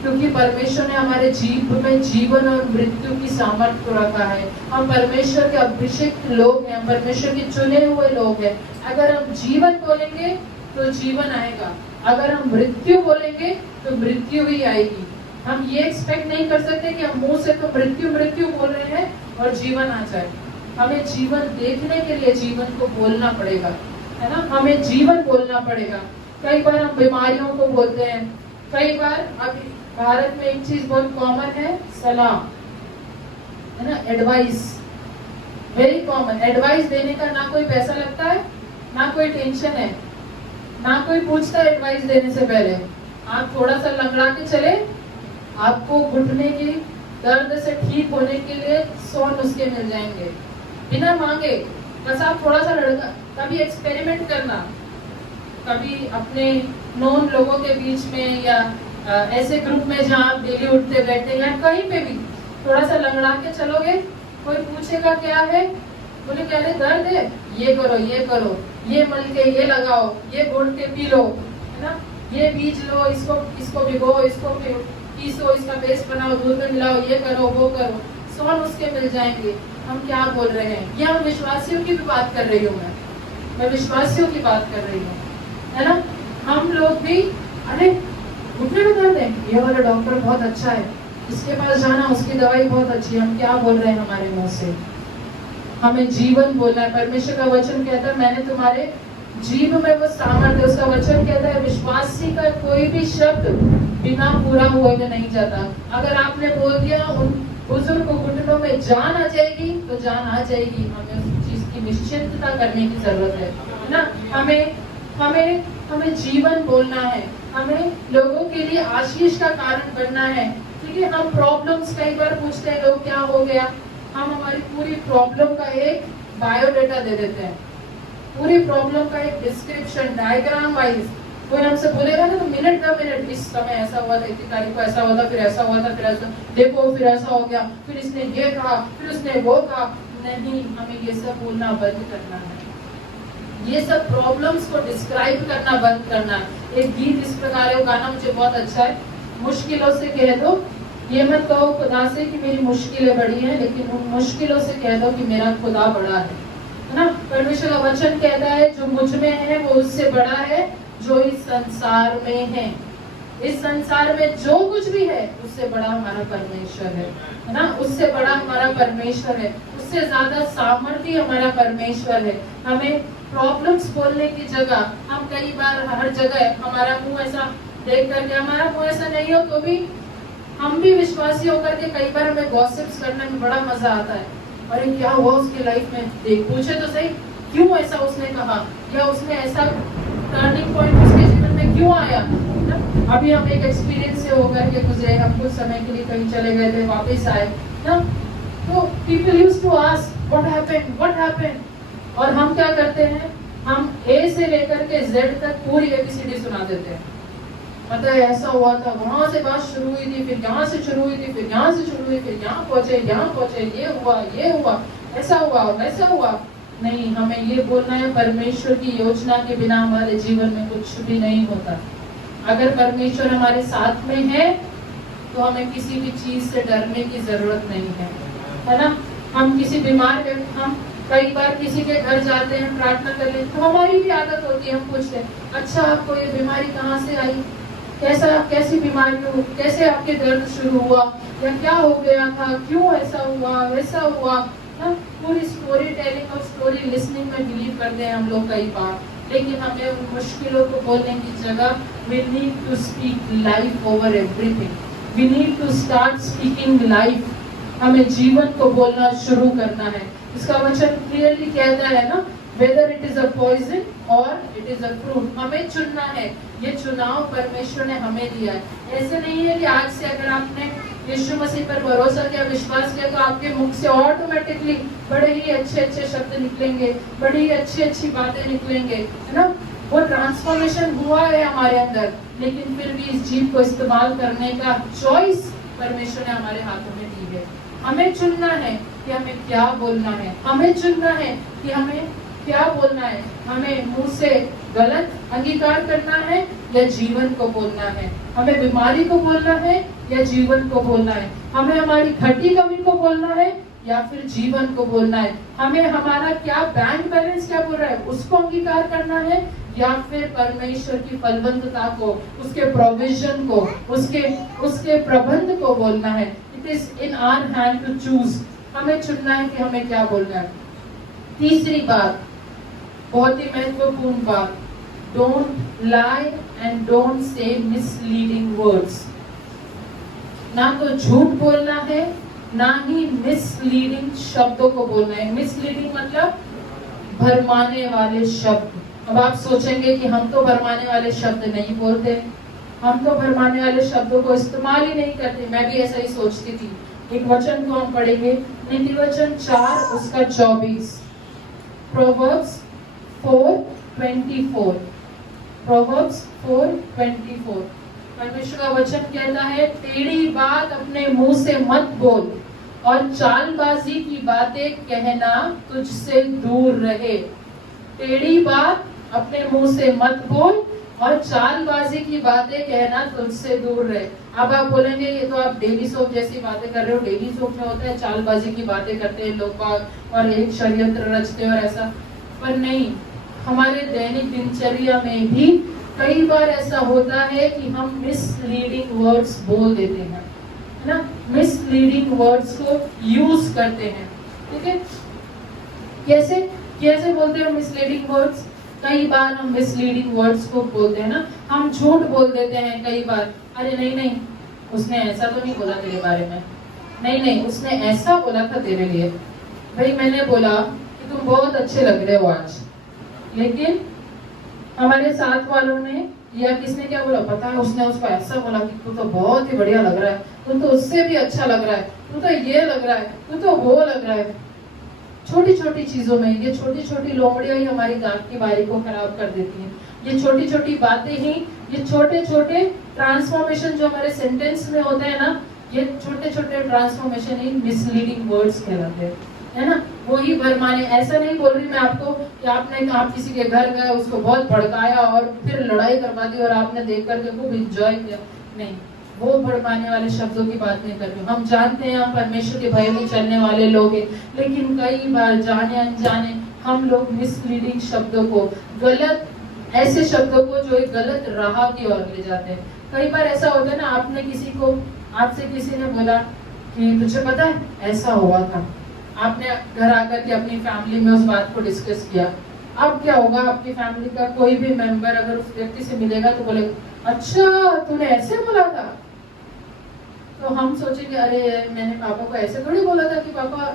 क्योंकि परमेश्वर ने हमारे जीभ में जीवन और मृत्यु की सामर्थ्य को रखा है। हम परमेश्वर के अभिषिक्त लोग हैं, हम परमेश्वर के चुने हुए लोग हैं। अगर हम जीवन बोलेंगे तो जीवन आएगा, अगर हम मृत्यु बोलेंगे तो मृत्यु ही आएगी। हम ये एक्सपेक्ट नहीं कर सकते कि हम मुंह से तो मृत्यु मृत्यु बोल रहे हैं और जीवन आ जाए। हमें जीवन देखने के लिए जीवन को बोलना पड़ेगा, है ना। हमें जीवन बोलना पड़ेगा। कई बार हम बीमारियों को बोलते हैं, कई बार अभी भारत में एक चीज बहुत कॉमन है, सलाह, है ना, एडवाइस, वेरी कॉमन। एडवाइस देने का ना कोई पैसा लगता है, ना कोई टेंशन है, ना कोई पूछता है एडवाइस देने से पहले। आप थोड़ा सा लंगड़ा के चले, आपको घुटने की दर्द से ठीक होने के लिए 100 नुस्खे मिल जाएंगे बिना मांगे। बस आप थोड़ा सा लड़का, कभी एक्सपेरिमेंट करना, कभी अपने नोन लोगों के बीच में या ऐसे ग्रुप में जहाँ आप डेली उठते बैठते या कहीं पे भी थोड़ा सा लंगड़ा के चलोगे, कोई पूछेगा क्या है, बोले क्या है, दर्द है, ये करो, ये करो, ये मल के ये लगाओ, ये घोल के पी लो, है ना, ये बीज लो, इसको भिगो, इसको पीसो, इसका पेस्ट बनाओ, दूध में मिलाओ, ये करो, वो करो, 100 नुस्खे मिल जाएंगे। हम क्या बोल रहे हैं? या हम विश्वासियों की भी बात कर रही हूँ, मैं विश्वासियों की बात कर रही हूँ, है ना। हम लोग भी, अरे घुटने में दर्द है, ये वाला डॉक्टर बहुत अच्छा है, इसके पास जाना, उसकी दवाई बहुत अच्छी है। हम क्या बोल रहे हैं हमारे मुंह से? हमें जीवन बोलना है। परमेश्वर का वचन कहता है मैंने तुम्हारे जीभ में वो सामर्थ्य, उसका वचन कहता है विश्वासी का कोई भी शब्द बिना पूरा हुए नहीं जाता। अगर आपने बोल दिया उन बुजुर्ग को घुटनों में जान आ जाएगी तो जान आ जाएगी। हमें उस चीज की निश्चिंतता करने की जरूरत है ना। हमें जीवन बोलना है, हमें लोगों के लिए आशीष का कारण बनना है। ठीक है, हम प्रॉब्लम्स कई बार पूछते हैं लोग क्या हो गया, हम हमारी पूरी प्रॉब्लम का एक बायोडाटा दे देते हैं, पूरी प्रॉब्लम का एक डिस्क्रिप्शन डायग्राम वाइज। कोई हमसे बोलेगा ना तो मिनट का मिनट, इस समय ऐसा हुआ था, इतनी तारीख को ऐसा हुआ था, फिर ऐसा हुआ था, फिर ऐसा, देखो फिर ऐसा हो गया, फिर इसने ये कहा, फिर उसने वो कहा। नहीं, हमें ये सब बोलना बंद करना है, ये सब प्रॉब्लम्स को डिस्क्राइब करना बंद करना है। एक गीत इस प्रकार है, वो गाना मुझे बहुत अच्छा है, मुश्किलों से कह दो, ये मत कहो खुदा से कि मेरी मुश्किलें बड़ी हैं, लेकिन उन मुश्किलों से कह दो कि मेरा खुदा बड़ा है ना। परमेश्वर का वचन कहता है जो मुझ में है वो उससे बड़ा है जो इस संसार में है। इस संसार में जो कुछ भी है उससे बड़ा हमारा परमेश्वर है ना, उससे बड़ा हमारा परमेश्वर है। उससे सबसे ज्यादा सामर्थ्य हमारा परमेश्वर है। हमें प्रॉब्लम्स बोलने की जगह हम कई बार हर जगह हमारा मुंह ऐसा देख करके, हमारा मुंह ऐसा नहीं हो तो भी हम भी विश्वासी होकर के कई बार हमें गॉसिप्स करने में बड़ा मजा आता है। अरे क्या हुआ उसकी लाइफ में, देख पूछे तो सही क्यों ऐसा उसने कहा, या उसने ऐसा टर्निंग पॉइंट उसके जीवन में क्यों आया ना? अभी हम एक एक्सपीरियंस से होकर के गुजरे, हम कुछ समय के लिए कहीं चले गए थे, वापस आए ना, तो people used to ask what happened, और हम क्या करते हैं, हम ए से लेकर के जेड तक पूरी एबीसीडी सुना देते हैं। मतलब ऐसा हुआ था, वहां से बात शुरू हुई थी, फिर यहाँ से शुरू हुई थी, फिर यहाँ से शुरू हुई, फिर यहाँ पहुंचे, ये हुआ, ऐसा हुआ वैसा हुआ। नहीं, हमें ये बोलना है परमेश्वर की योजना के बिना हमारे जीवन में कुछ भी नहीं होता। अगर परमेश्वर हमारे साथ में है तो हमें किसी भी चीज से डरने की जरूरत नहीं है ना? हम किसी बीमार के, हम कई बार किसी के घर जाते हैं, प्रार्थना कर लेते, तो हमारी भी आदत होती है, हम पूछते हैं अच्छा आपको ये बीमारी कहाँ से आई, कैसी बीमारी हो, कैसे आपके दर्द शुरू हुआ, या क्या हो गया था, क्यों ऐसा हुआ वैसा हुआ ना? पूरी स्टोरी टेलिंग और स्टोरी लिसनिंग में बिलीव करते हैं हम लोग कई बार। लेकिन हमें उन मुश्किलों को बोलने की जगह we need to speak life over everything. We need to start speaking life. हमें जीवन को बोलना शुरू करना है। इसका वचन क्लियरली कहता है ना, whether it is a poison or it is a fruit, हमें चुनना है। ये चुनाव परमेश्वर ने हमें दिया है। ऐसे नहीं है कि आज से अगर आपने यीशु मसीह पर भरोसा किया, विश्वास किया, तो आपके मुख से ऑटोमेटिकली बड़े ही अच्छे शब्द निकलेंगे, बड़ी ही अच्छी बातें निकलेंगे, है ना? वो ट्रांसफॉर्मेशन हुआ है हमारे अंदर, लेकिन फिर भी इस जीव को इस्तेमाल करने का चॉइस परमेश्वर ने हमारे हाथों में दी है। हमें चुनना है कि हमें क्या बोलना है, हमें चुनना है कि हमें क्या बोलना है। हमें मुंह से गलत अंगीकार करना है या जीवन को बोलना है, हमें बीमारी को बोलना है या जीवन को बोलना है, हमें हमारी घटी कमी को बोलना है या फिर जीवन को बोलना है, हमें हमारा क्या बैंक बैलेंस क्या बोल रहा है उसको अंगीकार करना है, या फिर परमेश्वर की फलवंतता को, उसके प्रोविजन को, उसके प्रबंध को बोलना है। It is in our hand to choose. हमें चुनना है कि हमें क्या बोलना है। तीसरी बात, बहुत ही महत्वपूर्ण बात, don't lie and don't say misleading words. ना तो झूठ बोलना है, ना ही मिसलीडिंग शब्दों को बोलना है। मिसलीडिंग मतलब भरमाने वाले शब्द। अब आप सोचेंगे कि हम तो भरमाने वाले शब्द नहीं बोलते, हम तो भरमाने वाले शब्दों को इस्तेमाल ही नहीं करते। मैं भी ऐसा ही सोचती थी। एक वचन को हम पढ़ेंगे, नीति वचन 4 उसका 24, प्रोवर्ब्स 4:24, प्रोवर्ब्स 4:24। परमेश्वर का वचन कहता है, टेढ़ी बात अपने मुंह से मत बोल और चालबाजी की बातें कहना तुझसे दूर रहे। टेढ़ी बात अपने मुंह से मत बोल और चालबाजी की बातें कहना तुझसे दूर रहे। अब आप बोलेंगे ये तो आप डेली सोप जैसी बातें कर रहे हो। डेली सोप में होता है चालबाजी की बातें करते हैं लोग बाग और एक षड्यंत्र रचते हैं और ऐसा, पर नहीं, हमारे दैनिक दिनचर्या में भी कई बार ऐसा होता है कि हम मिसलीडिंग वर्ड्स बोल देते हैं, है ना? मिसलीडिंग वर्ड्स को यूज करते हैं। ठीक है, कैसे बोलते हैं मिसलीडिंग वर्ड्स? कई बार हम मिसलीडिंग वर्ड्स को बोलते हैं ना, हम झूठ बोल देते हैं कई बार। अरे नहीं उसने ऐसा तो नहीं बोला तेरे बारे में, नहीं उसने ऐसा बोला था तेरे लिए। भाई मैंने बोला कि तुम बहुत अच्छे लग रहे हो आज, लेकिन हमारे साथ वालों ने या किसने क्या बोला पता है, उसने उसको ऐसा बोला कि तू तो बहुत ही बढ़िया लग रहा है, तू तो उससे भी अच्छा लग रहा है, तू तो ये लग रहा है, तू तो वो लग रहा है। छोटी छोटी चीजों में ये छोटी छोटी लोमड़ियां ही हमारी दांत की बारी को खराब कर देती हैं। ये छोटी छोटी बातें ही, ये छोटे छोटे ट्रांसफॉर्मेशन जो हमारे सेंटेंस में होते हैं ना, ये छोटे छोटे ट्रांसफॉर्मेशन ही मिसलीडिंग वर्ड्स कहलाते हैं, है ना? वही भरमाने। ऐसा नहीं बोल रही मैं आपको कि आप किसी के घर गए, उसको बहुत भड़काया और फिर लड़ाई करवा दी और आपने देख करके खूब एंजॉय किया, नहीं, वो भड़काने वाले शब्दों की बात नहीं कर रही हूँ। हम जानते हैं हम परमेश्वर के भय में चलने वाले लोग हैं, लेकिन कई बार जाने अनजाने हम लोग मिसलीडिंग शब्दों को, गलत ऐसे शब्दों को जो एक गलत राह की ओर ले जाते हैं। कई बार ऐसा होता है ना, आपसे किसी ने बोला कि तुझे पता है ऐसा हुआ था, आपने घर आकर के अपनी फैमिली में उस बात को डिस्कस किया। अब क्या होगा, आपकी फैमिली का कोई भी मेंबर अगर उस व्यक्ति से मिलेगा तो बोलेगा अच्छा तूने ऐसे बोला था। तो हम सोचेंगे अरे मैंने पापा को ऐसे थोड़ी बोला था कि पापा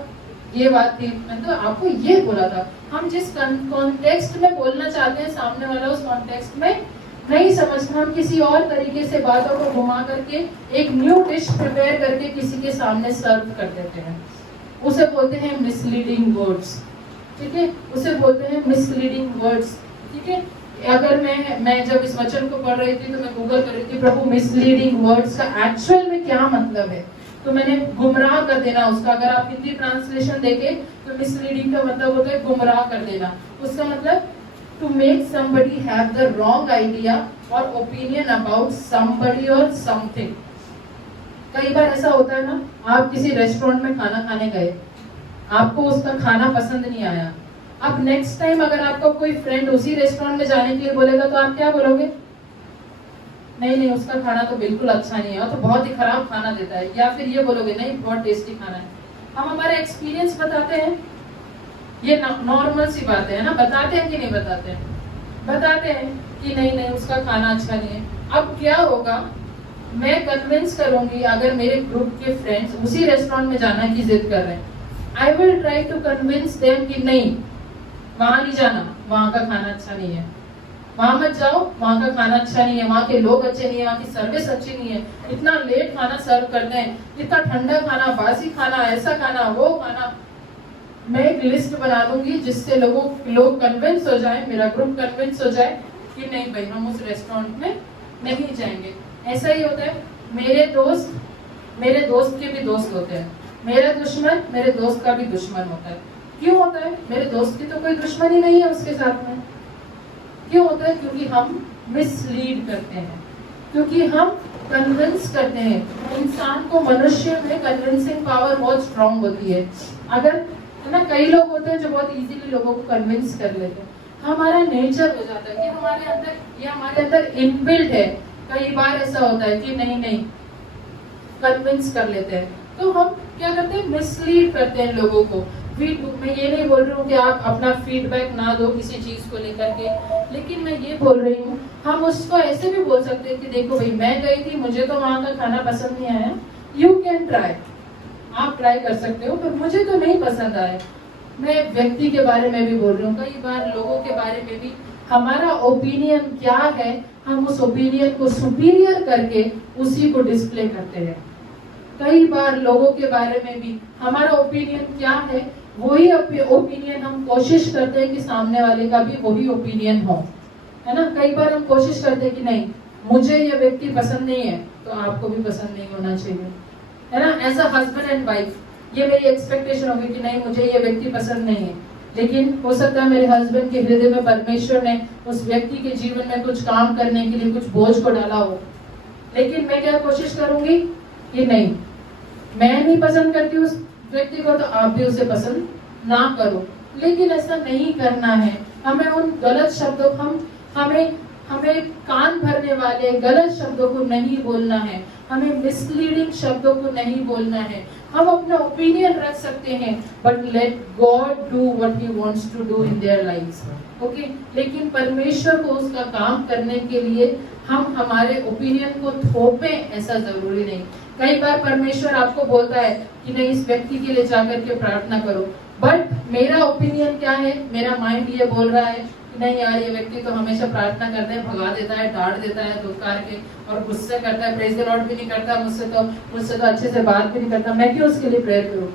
ये बात थी, मैंने तो आपको ये बोला था। हम जिस कॉन्टेक्स्ट में बोलना चाहते हैं सामने वाला उस कॉन्टेक्स्ट में नहीं समझता, हम किसी और तरीके से बातों को घुमा करके एक न्यू डिश प्रिपेयर करके किसी के सामने सर्व कर देते हैं। उसे बोलते हैं मिसलीडिंग वर्ड्स, ठीक है, उसे बोलते हैं मिसलीडिंग वर्ड्स, ठीक है। अगर मैं जब इस वचन को पढ़ रही थी तो मैं गूगल कर रही थी प्रभु मिसलीडिंग वर्ड्स का एक्चुअल में क्या मतलब है, तो मैंने गुमराह कर देना उसका। अगर आप हिंदी ट्रांसलेशन देखें तो मिसलीडिंग का मतलब होता है गुमराह कर देना। उसका मतलब to make somebody have the wrong idea और ओपिनियन अबाउट समबडी और समथिंग। कई बार ऐसा होता है ना, आप किसी रेस्टोरेंट में खाना खाने गए, आपको उसका खाना पसंद नहीं आया। अब नेक्स्ट टाइम अगर आपका कोई फ्रेंड उसी रेस्टोरेंट में जाने के लिए बोलेगा तो आप क्या बोलोगे? नहीं उसका खाना तो बिल्कुल अच्छा नहीं है, तो बहुत ही खराब खाना देता है। या फिर ये बोलोगे नहीं बहुत टेस्टी खाना है। हम हमारे एक्सपीरियंस बताते हैं, ये नॉर्मल सी बात है ना, बताते हैं कि नहीं बताते हैं? बताते हैं कि नहीं उसका खाना अच्छा नहीं है। अब क्या होगा, मैं कन्विंस करूंगी, अगर मेरे ग्रुप के फ्रेंड्स उसी रेस्टोरेंट में जाना की जिद कर रहे हैं, I will try to convince them कि नहीं वहां नहीं जाना, वहां का खाना अच्छा नहीं है, वहां मत जाओ, वहां का खाना अच्छा नहीं है, वहां के लोग अच्छे नहीं है, वहां की सर्विस अच्छी नहीं है, इतना लेट खाना सर्व करते हैं, इतना ठंडा खाना, बासी खाना, ऐसा खाना, वो खाना। मैं एक लिस्ट बना लूंगी जिससे लोग कन्विंस हो जाए, मेरा ग्रुप कन्विंस हो जाए कि नहीं भाई हम उस रेस्टोरेंट में नहीं जाएंगे। ऐसा ही होता है, मेरे दोस्त के भी दोस्त होते हैं, मेरा दुश्मन मेरे दोस्त का भी दुश्मन होता है। क्यों होता है? मेरे दोस्त की तो कोई दुश्मनी नहीं है उसके साथ में। क्यों होता है? क्योंकि हम मिसलीड करते हैं, क्योंकि हम कन्विंस करते हैं। इंसान को, मनुष्य में कन्विंसिंग पावर बहुत स्ट्रांग होती है। अगर है ना, कई लोग होते हैं जो बहुत इजीली लोगों को कन्विंस कर लेते हैं। हमारा नेचर हो जाता है कि हमारे अंदर इनबिल्ट है। कई बार ऐसा होता है कि नहीं कन्विंस कर लेते हैं, तो हम क्या करते हैं, मिसलीड करते हैं लोगों को। मैं ये नहीं बोल रही हूँ कि आप अपना फीडबैक ना दो किसी चीज को लेकर के, लेकिन मैं ये बोल रही हूँ हम उसको ऐसे भी बोल सकते हैं कि देखो भाई मैं गई थी, मुझे तो वहां का खाना पसंद नहीं आया, यू कैन ट्राई, आप ट्राई कर सकते हो, पर मुझे तो नहीं पसंद आया। मैं व्यक्ति के बारे में भी बोल रही हूँ, कई बार लोगों के बारे में भी हमारा ओपिनियन क्या है, हम उस ओपिनियन को सुपीरियर करके उसी को डिस्प्ले करते हैं। कई बार लोगों के बारे में भी हमारा ओपिनियन क्या है, वही ओपिनियन हम कोशिश करते हैं कि सामने वाले का भी वही ओपिनियन हो, है ना। कई बार हम कोशिश करते हैं कि नहीं मुझे ये व्यक्ति पसंद नहीं है तो आपको भी पसंद नहीं होना चाहिए, है ना। As a husband and wife ये मेरी एक्सपेक्टेशन होगी कि नहीं मुझे ये व्यक्ति पसंद नहीं है, लेकिन हो सकता है मेरे हस्बैंड के हृदय में परमेश्वर ने उस व्यक्ति के जीवन में कुछ काम करने के लिए कुछ बोझ को डाला हो, लेकिन मैं क्या कोशिश करूंगी कि नहीं मैं नहीं पसंद करती उस व्यक्ति को तो आप भी उसे पसंद ना करो। लेकिन ऐसा नहीं करना है, हमें उन गलत शब्दों हमें कान भरने वाले गलत शब्दों को नहीं बोलना है, हमें मिसलीडिंग शब्दों को नहीं बोलना है। हम अपना ओपिनियन रख सकते हैं, but let God do what he wants to do in their lives, okay. लेकिन परमेश्वर को उसका काम करने के लिए हम हमारे ओपिनियन को थोपें ऐसा जरूरी नहीं। कई बार परमेश्वर आपको बोलता है कि नहीं इस व्यक्ति के लिए जाकर के प्रार्थना करो, बट मेरा ओपिनियन क्या है, मेरा माइंड ये बोल रहा है कि नहीं यार ये व्यक्ति तो हमेशा प्रार्थना करता है, भगा देता है, डांट देता है धुतकार के, और गुस्से करता है, प्रेज द लॉर्ड भी नहीं करता, मुझसे तो अच्छे से बात भी नहीं करता, मैं क्यों उसके लिए प्रेयर करूं।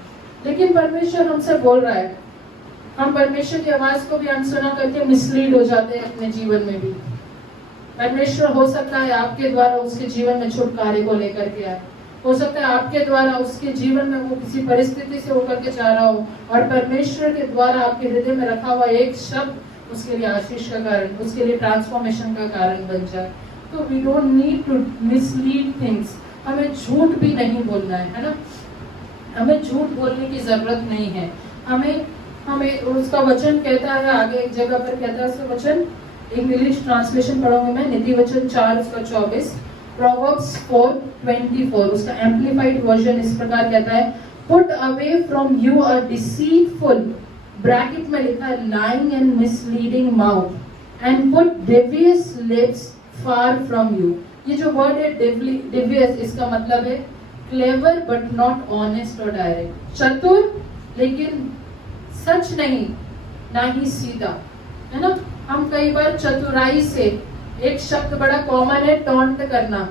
लेकिन परमेश्वर हमसे बोल रहा है, हम परमेश्वर की आवाज को भी अनसुना करके मिसलीड हो जाते हैं अपने जीवन में भी। परमेश्वर हो सकता है आपके द्वारा उसके जीवन में छुटकारे को लेकर के आए, हो सकता है आपके द्वारा उसके जीवन में वो किसी परिस्थिति से होकर के जा रहा हो, और परमेश्वर के द्वारा आपके हृदय में रखा हुआ एक शब्द उसके लिए आशीष का कारण, उसके लिए ट्रांसफॉर्मेशन का कारण बन जाए। तो we don't need to mislead things, हमें झूठ भी नहीं बोलना है ना, हमें झूठ बोलने की जरूरत नहीं है। हमें उसका वचन कहता है, आगे एक जगह पर कहता है उसका वचन, इंग्लिश ट्रांसलेशन पढ़ूंगी मैं, नीति वचन 4:24, Proverbs 4:24, उसका एम्पलीफाइड वर्जन इस प्रकार कहता है, Put away from you a deceitful, bracket में लिखा है lying and misleading mouth, and put devious lips far from you. ये जो वर्ड है devious, इसका मतलब है clever but not honest और direct, चतुर लेकिन सच नहीं, ना ही सीधा, है ना। हम कई बार चतुराई से, एक शब्द बड़ा कॉमन है टॉन्ट करना,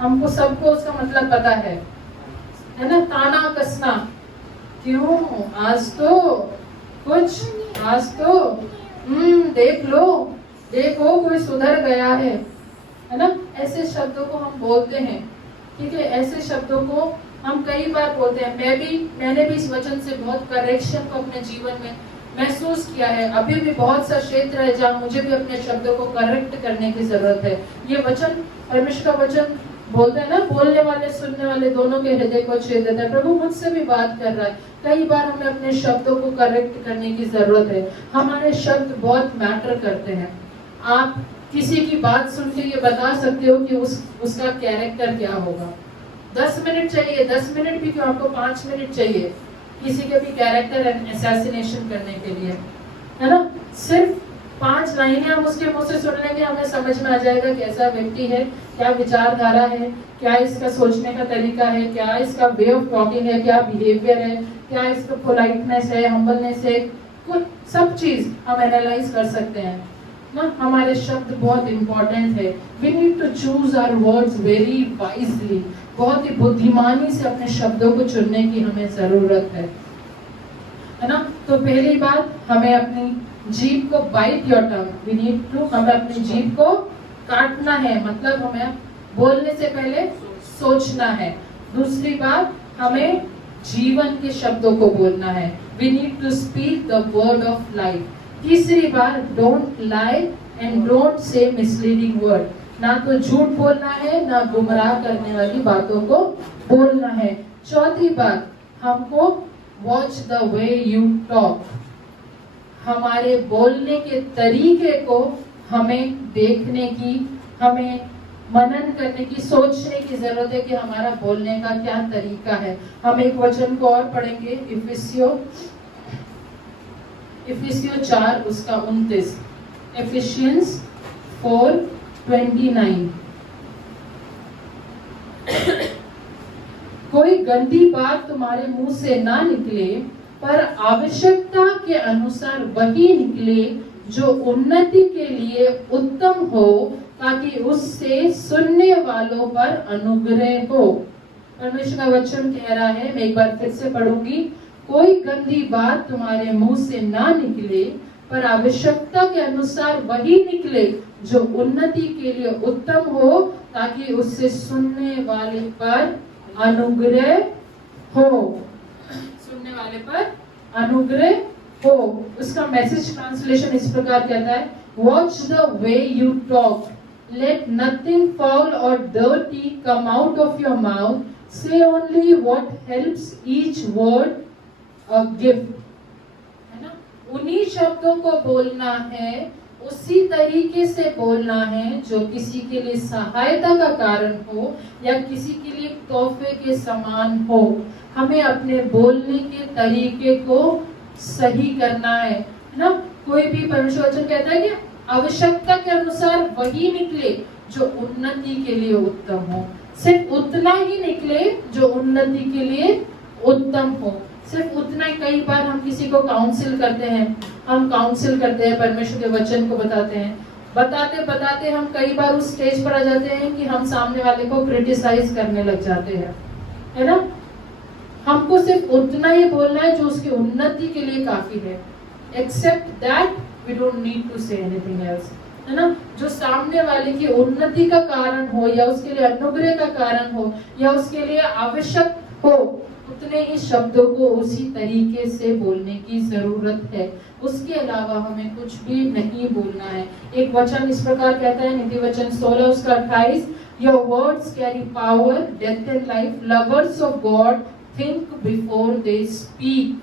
हमको सबको उसका मतलब पता है ना, ताना कसना, क्यों आज तो कुछ, आज तो देख लो, देखो कोई सुधर गया है ना। ऐसे शब्दों को हम बोलते हैं, ठीक है। ऐसे शब्दों को हम कई बार बोलते हैं। मैंने भी इस वचन से बहुत करेक्शन को अपने जीवन में महसूस किया है। अभी भी बहुत सा क्षेत्र है जहाँ मुझे भी अपने शब्दों को करेक्ट करने की जरूरत है। ये वचन, परमेश्वर का वचन बोलते हैं ना, बोलने वाले सुनने वाले दोनों के हृदय को छेद देता है। प्रभु मुझसे भी बात कर रहा है। कई बार हमें अपने शब्दों को करेक्ट करने की जरूरत है। हमारे शब्द बहुत मैटर करते हैं। आप किसी की बात सुन के ये बता सकते हो कि उसका कैरेक्टर क्या होगा। 10 मिनट चाहिए, 10 मिनट भी क्यों, आपको 5 मिनट चाहिए किसी के भी कैरेक्टर असैसिनेशन करने के लिए, है ना। सिर्फ 5 लाइनें हम उसके मुंह से सुन लेंगे, हमें समझ में आ जाएगा कैसा व्यक्ति है, क्या विचारधारा है, क्या इसका सोचने का तरीका है, क्या इसका वे ऑफ टॉकिंग है, क्या बिहेवियर है, क्या इसका पोलाइटनेस है, हम्बलनेस है, कुछ सब चीज हम एनालाइज कर सकते हैं ना। हमारे शब्द बहुत इंपॉर्टेंट है। We need to choose our words very wisely. बहुत ही बुद्धिमानी से अपने शब्दों को चुनने की हमें जरूरत है ना। तो पहली बात, हमें अपनी जीभ को bite your tongue, we need to, हमें अपनी जीभ को काटना है, मतलब हमें बोलने से पहले सोचना है। दूसरी बात, हमें जीवन के शब्दों को बोलना है, we need to speak the word of life. तीसरी बात, don't lie and don't say misleading word, ना तो झूठ बोलना है, ना गुमराह करने वाली बातों को बोलना है। चौथी बात, हमको watch the way you talk, हमारे बोलने के तरीके को हमें देखने की, हमें मनन करने की, सोचने की जरूरत है कि हमारा बोलने का क्या तरीका है। हम एक वचन को और पढ़ेंगे, इफिसियो 4 उसका 29, एफिशियंस 4:29। कोई गंदी बात तुम्हारे मुंह से ना निकले, पर आवश्यकता के अनुसार वही निकले जो उन्नति के लिए उत्तम हो, ताकि उससे सुनने वालों पर अनुग्रह हो। परमेश्वर का वचन कह रहा है, मैं एक बार फिर से पढ़ूंगी, कोई गंदी बात तुम्हारे मुंह से ना निकले, पर आवश्यकता के अनुसार वही निकले जो उन्नति के लिए उत्तम हो, ताकि उससे सुनने वाले पर अनुग्रह हो, सुनने वाले पर अनुग्रह हो। उसका मैसेज ट्रांसलेशन इस प्रकार कहता है, watch the way you talk, let nothing foul or dirty come out of your mouth, say only what helps, each word a gift, है ना। उन्हीं शब्दों को बोलना है, उसी तरीके से बोलना है जो किसी के लिए सहायता का कारण हो या किसी के लिए तोहफे के समान हो। हमें अपने बोलने के तरीके को सही करना है ना। कोई भी परमेश्वर वचन कहता है कि आवश्यकता के अनुसार वही निकले जो उन्नति के लिए उत्तम हो। सिर्फ उतना ही निकले जो उन्नति के लिए उत्तम हो, सिर्फ उतना ही। कई बार हम किसी को काउंसिल करते हैं, परमेश्वर के वचन को बताते हैं, बताते हम कई बार उस स्टेज पर आ जाते हैं कि हम सामने वाले को क्रिटिसाइज करने लग जाते हैं, है ना। हमको सिर्फ उतना ही बोलना है जो उसकी उन्नति के लिए काफी है। Except that we don't need to say anything else, है ना। जो सामने वाले की उन्नति का कारण हो या उसके लिए अनुग्रह का कारण हो या उसके लिए आवश्यक हो, उतने ही शब्दों को उसी तरीके से बोलने की जरूरत है। उसके अलावा हमें कुछ भी नहीं बोलना है। एक वचन इस प्रकार कहता है, नीति वचन 16 उसका 28, your words carry power, death and life, lovers of God think before they speak.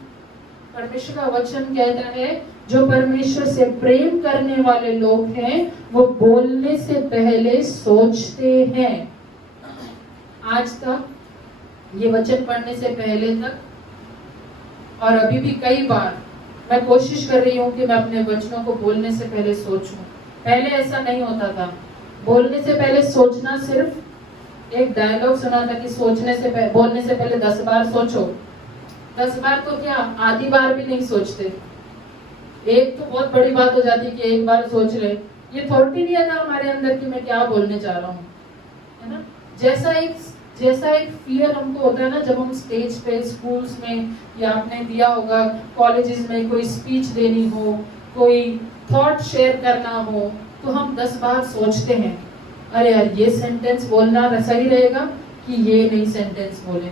परमेश्वर का वचन कहता है, जो परमेश्वर से प्रेम करने वाले लोग हैं वो बोलने से पहले सोचते हैं। आज तक ये वचन पढ़ने से पहले तक और अभी भी कई बार मैं कोशिश कर रही हूँ कि मैं अपने वचनों को बोलने से पहले सोचूं। पहले ऐसा नहीं होता था। बोलने से पहले सोचना, सिर्फ एक डायलॉग सुना था कि बोलने से पहले 10 बार सोचो। 10 बार तो क्या, आधी बार भी नहीं सोचते। एक तो बहुत बड़ी बात हो जाती कि एक बार सोच ले। ये थॉरिटी नहीं आता हमारे अंदर कि मैं क्या बोलने जा रहा हूँ, है ना। जैसा एक फियर हमको होता है ना, जब हम स्टेज पे स्कूल्स में, या आपने दिया होगा कॉलेजेस में, कोई स्पीच देनी हो, कोई थॉट शेयर करना हो, तो हम 10 बार सोचते हैं, अरे यार ये सेंटेंस बोलना सही रहेगा कि ये नहीं सेंटेंस बोले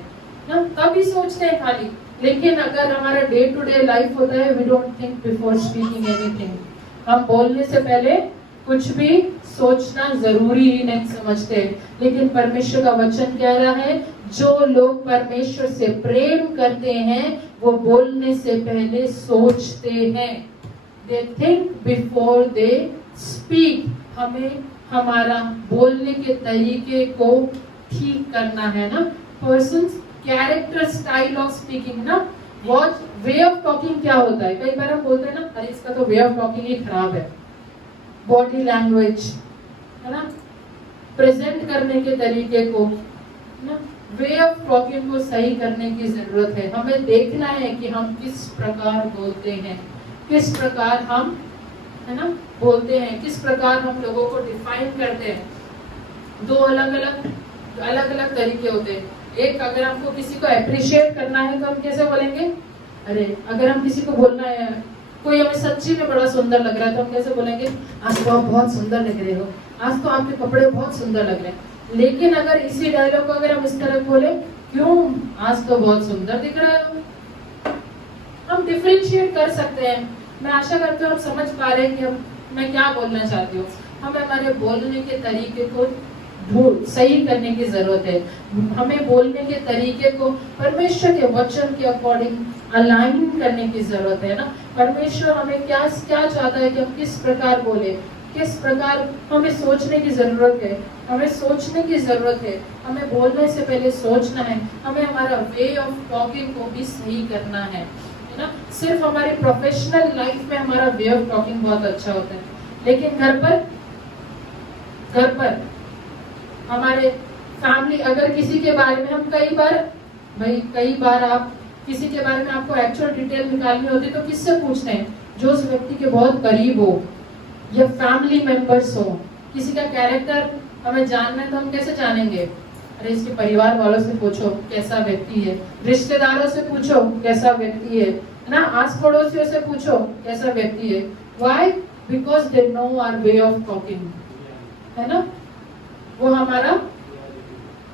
ना, तभी सोचते हैं खाली। लेकिन अगर हमारा डे टू डे लाइफ होता है, we don't think before speaking anything. हम बोलने से पहले कुछ भी सोचना जरूरी ही नहीं समझते। लेकिन परमेश्वर का वचन कह रहा है, जो लोग परमेश्वर से प्रेम करते हैं वो बोलने से पहले सोचते हैं। They think before they speak। हमें हमारा बोलने के तरीके को ठीक करना है ना। Person's character style of speaking ना, what way of talking क्या होता है। कई बार हम बोलते हैं ना, अरे इसका तो way of talking ही खराब है। बॉडी लैंग्वेज है ना, प्रेजेंट करने के तरीके को ना, वे ऑफ टॉकिंग को सही करने की जरूरत है। हमें देखना है कि हम किस प्रकार बोलते हैं, किस प्रकार हम, है ना, बोलते हैं, किस प्रकार हम लोगों को डिफाइन करते हैं। दो अलग अलग तरीके होते हैं। एक, अगर हमको किसी को अप्रिशिएट करना है तो हम कैसे बोलेंगे, अरे अगर हम किसी को बोलना है, कोई हमें सच्ची में बड़ा सुंदर लग रहा है तो हम कैसे बोलेंगे, आज तो आप बहुत सुंदर लग रहे हो, आज तो आपके कपड़े बहुत सुंदर लग रहे हैं। लेकिन अगर इसी डायलॉग को अगर हम इस तरह बोले, क्यों आज तो बहुत सुंदर दिख रहे हो, हम डिफरेंशिएट कर सकते हैं। मैं आशा करती हूँ आप समझ पा रहे हैं कि मैं क्या बोलना चाहती हूँ। हमें हमारे बोलने के तरीके को सही करने की जरूरत है। हमें बोलने के तरीके को परमेश्वर के वचन के अकॉर्डिंग अलाइन करने की जरूरत है ना। परमेश्वर हमें क्या चाहता है कि हम किस प्रकार बोले, किस प्रकार, हमें सोचने की जरूरत है। हमें सोचने की जरूरत है। हमें बोलने से पहले सोचना है। हमें हमारा वे ऑफ टॉकिंग को भी सही करना है ना। सिर्फ हमारी प्रोफेशनल लाइफ में हमारा वे ऑफ टॉकिंग बहुत अच्छा होता है, लेकिन घर पर हमारे फैमिली, अगर किसी के बारे में हम कई बार आप किसी के बारे में आपको एक्चुअल डिटेल निकालनी होती है तो किससे पूछते हैं, जो उस व्यक्ति के बहुत करीब हो या फैमिली मेंबर्स हो। किसी का कैरेक्टर हमें जानना है तो हम कैसे जानेंगे, अरे इसके परिवार वालों से पूछो कैसा व्यक्ति है, रिश्तेदारों से पूछो कैसा व्यक्ति है ना, आस पड़ोसियों से पूछो कैसा व्यक्ति है। Why? Because they know our way of talking, है ना। वो हमारा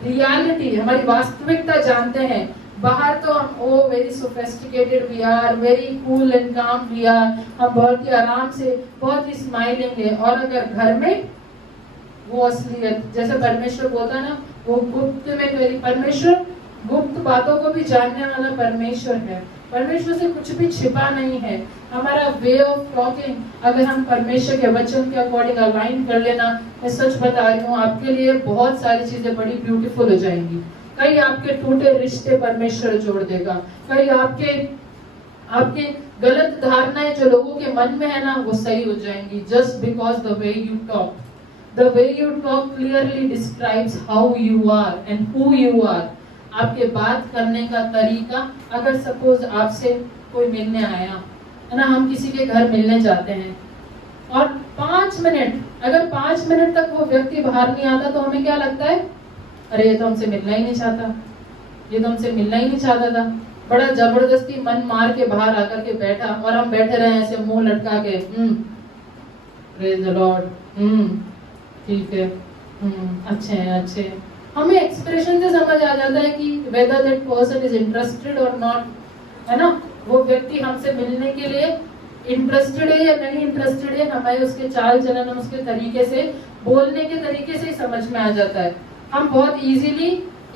रियलिटी, हमारी वास्तविकता जानते हैं। बाहर तो हम very sophisticated we are, very cool and calm we are, हम बहुत ही आराम से, बहुत ही स्माइलिंग है। और अगर घर में वो असलियत, जैसे परमेश्वर बोलता ना, वो गुप्त में करी, परमेश्वर गुप्त बातों को भी जानने वाला परमेश्वर है। परमेश्वर से कुछ भी छिपा नहीं है। हमारा वे ऑफ टॉकिंग अगर हम परमेश्वर के वचन के अकॉर्डिंग अलाइन कर लेना, मैं सच बता रही हूँ, आपके लिए बहुत सारी चीजें बड़ी ब्यूटीफुल हो जाएंगी। कई आपके टूटे रिश्ते परमेश्वर जोड़ देगा, कई आपके गलत धारणाएं जो लोगों के मन में है ना, वो सही हो जाएंगी। Just because the way you talk, the way you talk clearly describes how you are and who you are. आपके बात करने का तरीका, अगर सपोज आपसे कोई मिलने आया है ना, हम किसी के घर मिलने जाते हैं और 5 मिनट, अगर 5 मिनट तक वो व्यक्ति बाहर नहीं आता तो हमें क्या लगता है, अरे ये तो हमसे मिलना ही नहीं चाहता, ये तो हमसे मिलना ही नहीं चाहता था। बड़ा जबरदस्ती मन मार के बाहर आकर के बैठा और हम बैठे रहे ऐसे मुंह लटका के, प्रेज द लॉर्ड, ठीक है, अच्छे। हमें एक्सप्रेशन से समझ आ जाता है कि whether that person is interested or not, है ना। वो व्यक्ति हमसे मिलने के लिए इंटरेस्टेड है या नहीं इंटरेस्टेड है, हमें उसके चाल चलन, उसके तरीके से, बोलने के तरीके से ही समझ में आ जाता है। हम बहुत इजीली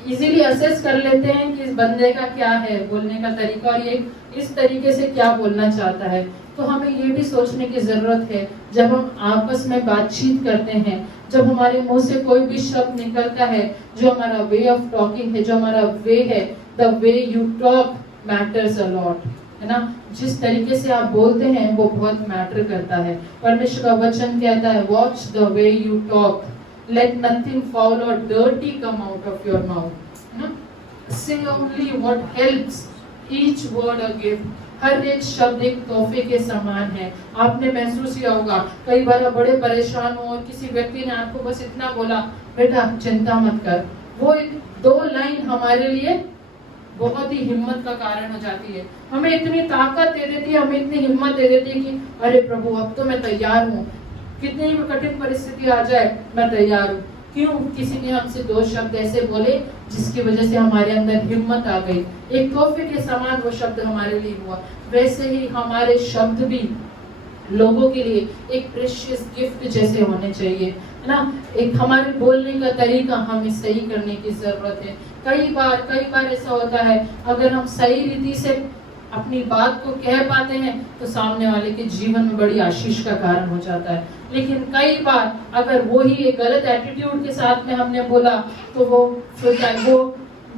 इजीली असेस कर लेते हैं कि इस बंदे का क्या है बोलने का तरीका और ये इस तरीके से क्या बोलना चाहता है। तो हमें ये भी सोचने की जरूरत है, जब हम आपस में बातचीत करते हैं, जब हमारे मुंह से कोई भी शब्द निकलता है, जो हमारा वे ऑफ टॉकिंग है, जो हमारा वे है, the way you talk matters a lot, है ना। जिस तरीके से आप बोलते हैं वो बहुत मैटर करता है। परमेश्वर का वचन कहता है, watch the way you talk, let nothing foul or dirty come out of your mouth, है ना। say only what helps, each word a gift, हर एक शब्द एक तोहफे के समान है। आपने महसूस किया होगा, कई बार आप बड़े परेशान हो और किसी व्यक्ति ने आपको बस इतना बोला, बेटा चिंता मत कर, वो एक दो लाइन हमारे लिए बहुत ही हिम्मत का कारण हो जाती है। हमें इतनी ताकत दे देती है, हमें इतनी हिम्मत दे देती है कि अरे प्रभु अब तो मैं तैयार हूँ, कितनी भी कठिन परिस्थिति आ जाए मैं तैयार हूँ। क्यों? किसी ने हमसे दो शब्द ऐसे बोले जिसकी वजह से हमारे अंदर हिम्मत आ गई, एक तोहफे के समान वो शब्द हमारे लिए हुआ। वैसे ही हमारे शब्द भी लोगों के लिए एक प्रेशियस गिफ्ट जैसे होने चाहिए, है ना। एक हमारे बोलने का तरीका हमें सही करने की जरूरत है। कई बार ऐसा होता है, अगर हम सही रीति से अपनी बात को कह पाते हैं तो सामने वाले के जीवन में बड़ी आशीष का कारण हो जाता है। लेकिन कई बार अगर वो ही एक गलत एटीट्यूड के साथ में हमने बोला तो वो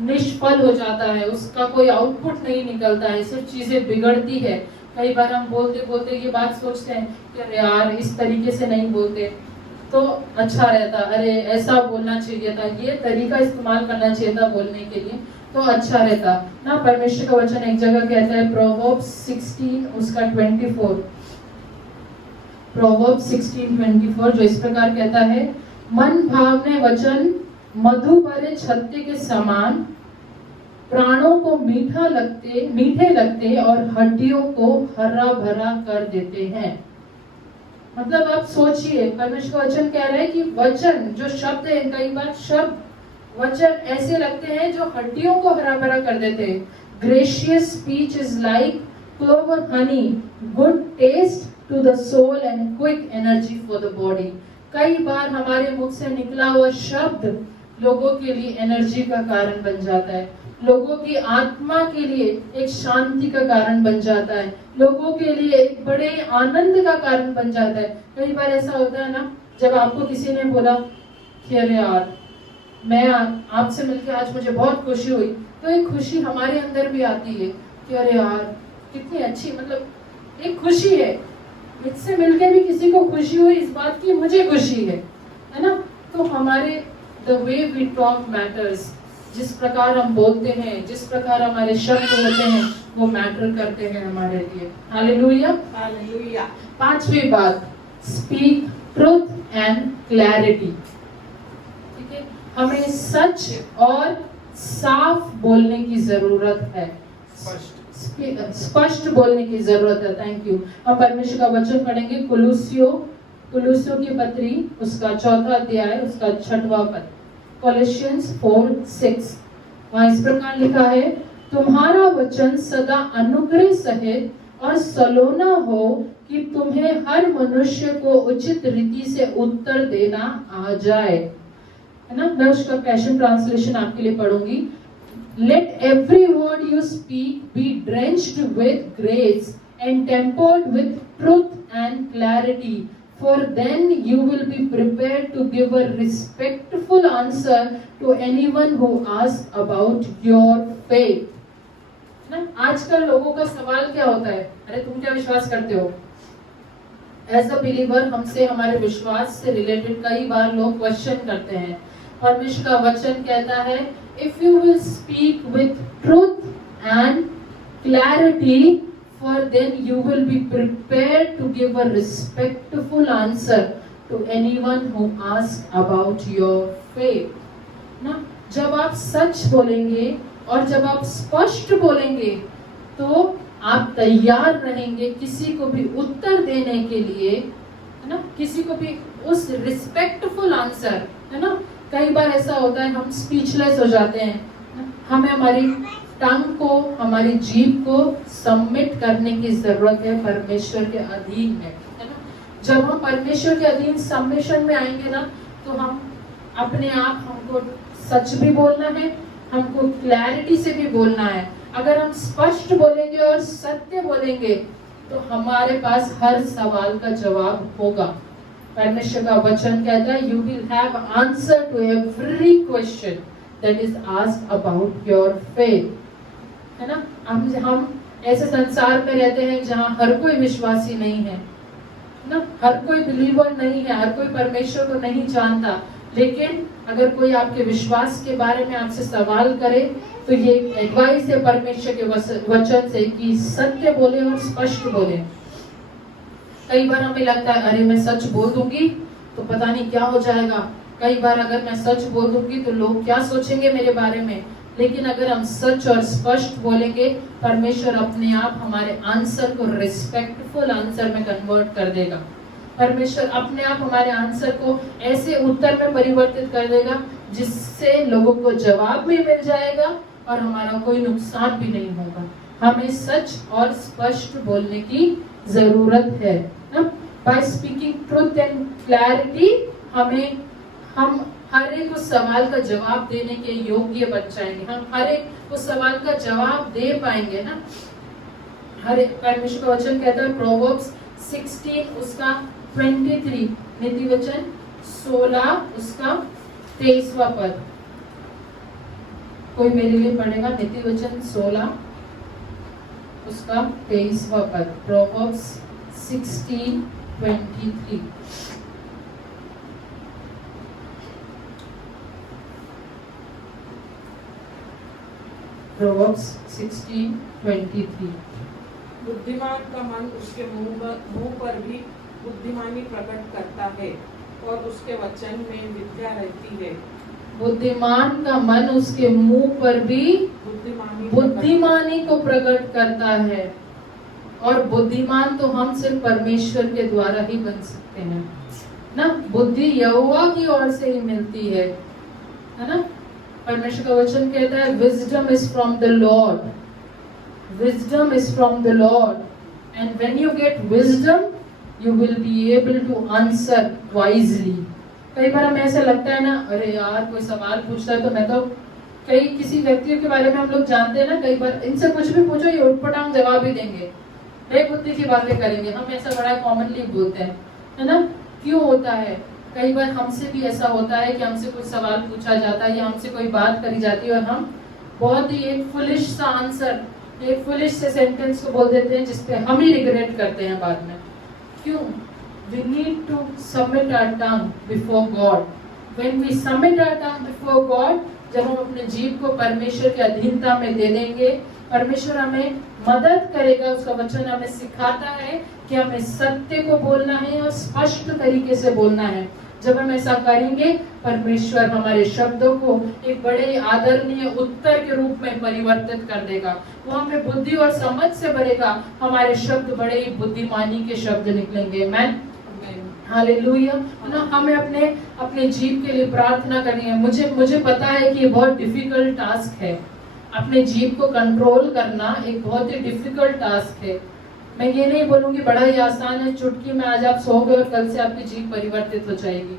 निष्फल हो जाता है, उसका कोई आउटपुट नहीं निकलता है, सिर्फ चीजें बिगड़ती है। कई बार हम बोलते बोलते ये बात सोचते हैं कि अरे यार इस तरीके से नहीं बोलते तो अच्छा रहता, अरे ऐसा बोलना चाहिए था, ये तरीका इस्तेमाल करना चाहिए था बोलने के लिए तो अच्छा रहता ना। परमेश्वर का वचन एक जगह कहता है, प्रोवर्ब्स 16 उसका 24, प्रोवर्ब्स 16:24 जो इस प्रकार कहता है, मन भावने वचन मधु भरे छत्ते के समान, प्राणों को मीठे लगते और हड्डियों को हरा भरा कर देते हैं। मतलब आप सोचिए, परमेश्वर का वचन कह रहा है कि वचन जो शब्द है, कई बार शब्द वचन ऐसे लगते हैं जो हड्डियों को हरा भरा कर देते हैं। Gracious speech is like clover honey, good taste to the soul and quick energy for the body. कई बार हमारे मुख से निकला हुआ शब्द लोगों के लिए एनर्जी का कारण बन जाता है, लोगों की आत्मा के लिए एक शांति का कारण बन जाता है, लोगों के लिए एक बड़े आनंद का कारण बन जाता है। कई बार ऐसा होता है ना, जब आपको किसी ने बोला कि अरे यार मैं आपसे मिलकर आज मुझे बहुत खुशी हुई, तो एक खुशी हमारे अंदर भी आती है कि अरे यार कितनी अच्छी, मतलब एक खुशी है, मुझसे मिलकर भी किसी को खुशी हुई, इस बात की मुझे खुशी है ना। तो हमारे the way we talk matters, जिस प्रकार हम बोलते हैं, जिस प्रकार हमारे शब्द होते हैं वो मैटर करते हैं हमारे लिए। Hallelujah hallelujah. पांचवी बात, स्पीक ट्रुथ एंड क्लैरिटी। ठीक है, हमें सच और साफ बोलने की जरूरत है, स्पष्ट बोलने की जरूरत है। Thank you. हम परमेश्वर का वचन पढ़ेंगे, कुलुस्सियों की पत्री उसका 4वां अध्याय उसका 6वां पद, कोलोसियंस 4:6। वहाँ इस प्रकार लिखा है, तुम्हारा वचन सदा अनुग्रह सहित और सलोना हो कि तुम्हें हर मनुष्य को उचित रीति से उत्तर देना आ जाए, है ना। मैं उसका पैशन ट्रांसलेशन आपके लिए पढ़ूंगी। Let every word you speak be drenched with grace and tempered with truth and clarity, for then you will be prepared to give a respectful answer to anyone who asks about your faith. ना, आजकल लोगों का सवाल क्या होता है, अरे तुम क्या विश्वास करते हो। एज अ बिलीवर हमसे हमारे विश्वास से रिलेटेड कई बार लोग क्वेश्चन करते हैं। परमेश्वर का वचन कहता है, if you will speak with truth and clarity, for then you will be prepared to give a respectful answer to anyone who asks about your faith. ना, जब आप सच बोलेंगे और जब आप स्पष्ट बोलेंगे तो आप तैयार रहेंगे किसी को भी उत्तर देने के लिए, है ना, किसी को भी उस रिस्पेक्टफुल आंसर, है ना। कई बार ऐसा होता है हम स्पीचलेस हो जाते हैं, हमें हमारी टंग को, हमारी जीभ को सबमिट करने की जरूरत है परमेश्वर के अधीन में, है ना। जब हम परमेश्वर के अधीन सबमिशन में आएंगे ना, तो हम अपने आप, हमको सच भी बोलना है हमको क्लैरिटी से भी बोलना है। अगर हम स्पष्ट बोलेंगे और सत्य बोलेंगे तो हमारे पास हर सवाल का जवाब होगा। परमेश्वर का वचन कहता है you will have answer to every question that is asked about your faith, है ना। हम ऐसे संसार में रहते हैं जहाँ हर कोई विश्वासी नहीं है ना, हर कोई बिलीवर नहीं है, हर कोई परमेश्वर को नहीं जानता। लेकिन अगर कोई आपके विश्वास के बारे में आपसे सवाल करे तो ये एडवाइस है परमेश्वर के वचन से कि सत्य बोले और स्पष्ट बोले। कई बार हमें लगता है अरे मैं सच बोल दूंगी तो पता नहीं क्या हो जाएगा, कई बार अगर मैं सच बोल दूंगी तो लोग क्या सोचेंगे मेरे बारे में। लेकिन अगर हम सच और स्पष्ट बोलेंगे परमेश्वर अपने आप हमारे आंसर को रिस्पेक्टफुल आंसर में कन्वर्ट कर देगा। परमेश्वर अपने आप हमारे आंसर को ऐसे उत्तर में परिवर्तित कर देगा जिससे लोगों को जवाब भी मिल जाएगा और हमारा कोई नुकसान भी नहीं होगा। हमें सच और स्पष्ट बोलने की जरूरत है ना। By speaking truth and clarity हम हर एक उस सवाल का जवाब देने के योग्य बन जाएंगे, हम हर एक उस सवाल का जवाब दे पाएंगे ना। हर एक परमेश्वर का वचन कहता है प्रोवर्ब्स 16 उसका 23, नीति वचन 16 उसका 23वां पद। कोई मेरे लिए पढ़ेगा नीति वचन 16 उसका 23वां पद, प्रोवर्ब्स 16:23। Proverbs 16:23। बुद्धिमान का मन उसके मुंह पर भी बुद्धिमानी प्रकट करता है और उसके वचन में विद्या रहती है। बुद्धिमान का मन उसके मुंह पर भी बुद्धिमानी को प्रकट करता है। और बुद्धिमान तो हम सिर्फ परमेश्वर के द्वारा ही बन सकते हैं ना। बुद्धि यहोवा की ओर से ही मिलती है ना। परमेश्वर का वचन कहता है wisdom is from the Lord, wisdom is from the Lord and when you get wisdom you will be able to answer wisely. कई बार हमें ऐसा लगता है ना अरे यार कोई सवाल पूछता है तो मैं तो किसी व्यक्तियों के बारे में हम लोग जानते हैं ना, कई बार इनसे कुछ भी पूछो ये उठपटांग जवाब ही देंगे, बेबुद्धि की बातें करेंगे। हम ऐसा बड़ा कॉमनली बोलते हैं है ना। क्यों होता है? कई बार हमसे भी ऐसा होता है कि हमसे कोई सवाल पूछा जाता है या हमसे कोई बात करी जाती है और हम बहुत ही एक फुलिश सा आंसर, एक फुलिश से सेंटेंस को बोल देते हैं जिसपे हम ही रिग्रेट करते हैं बाद में। क्यों? We need to submit our tongue before God. When we submit our tongue before God, जब हम अपने जीव को परमेश्वर की अधीनता में दे देंगे, परमेश्वर हमें मदद करेगा। उसका वचन हमें सिखाता है कि हमें सत्य को बोलना है और स्पष्ट तरीके से बोलना है। जब हम ऐसा करेंगे परमेश्वर हमारे शब्दों को एक बड़े आदरणीय उत्तर के रूप में परिवर्तित कर देगा। वो हमें बुद्धि और समझ से भरेगा। हमारे शब्द बड़े ही बुद्धिमानी के शब्द निकलेंगे। Man hallelujah. ना हमें अपने जीव के लिए प्रार्थना करनी है। मुझे पता है कि ये बहुत डिफिकल्ट टास्क है। अपने जीव को कंट्रोल करना एक बहुत ही डिफिकल्ट टास्क है। मैं ये नहीं बोलूंगी बड़ा ही आसान है, चुटकी में आज आप सो गए और कल से आपकी जीव परिवर्तित हो जाएगी,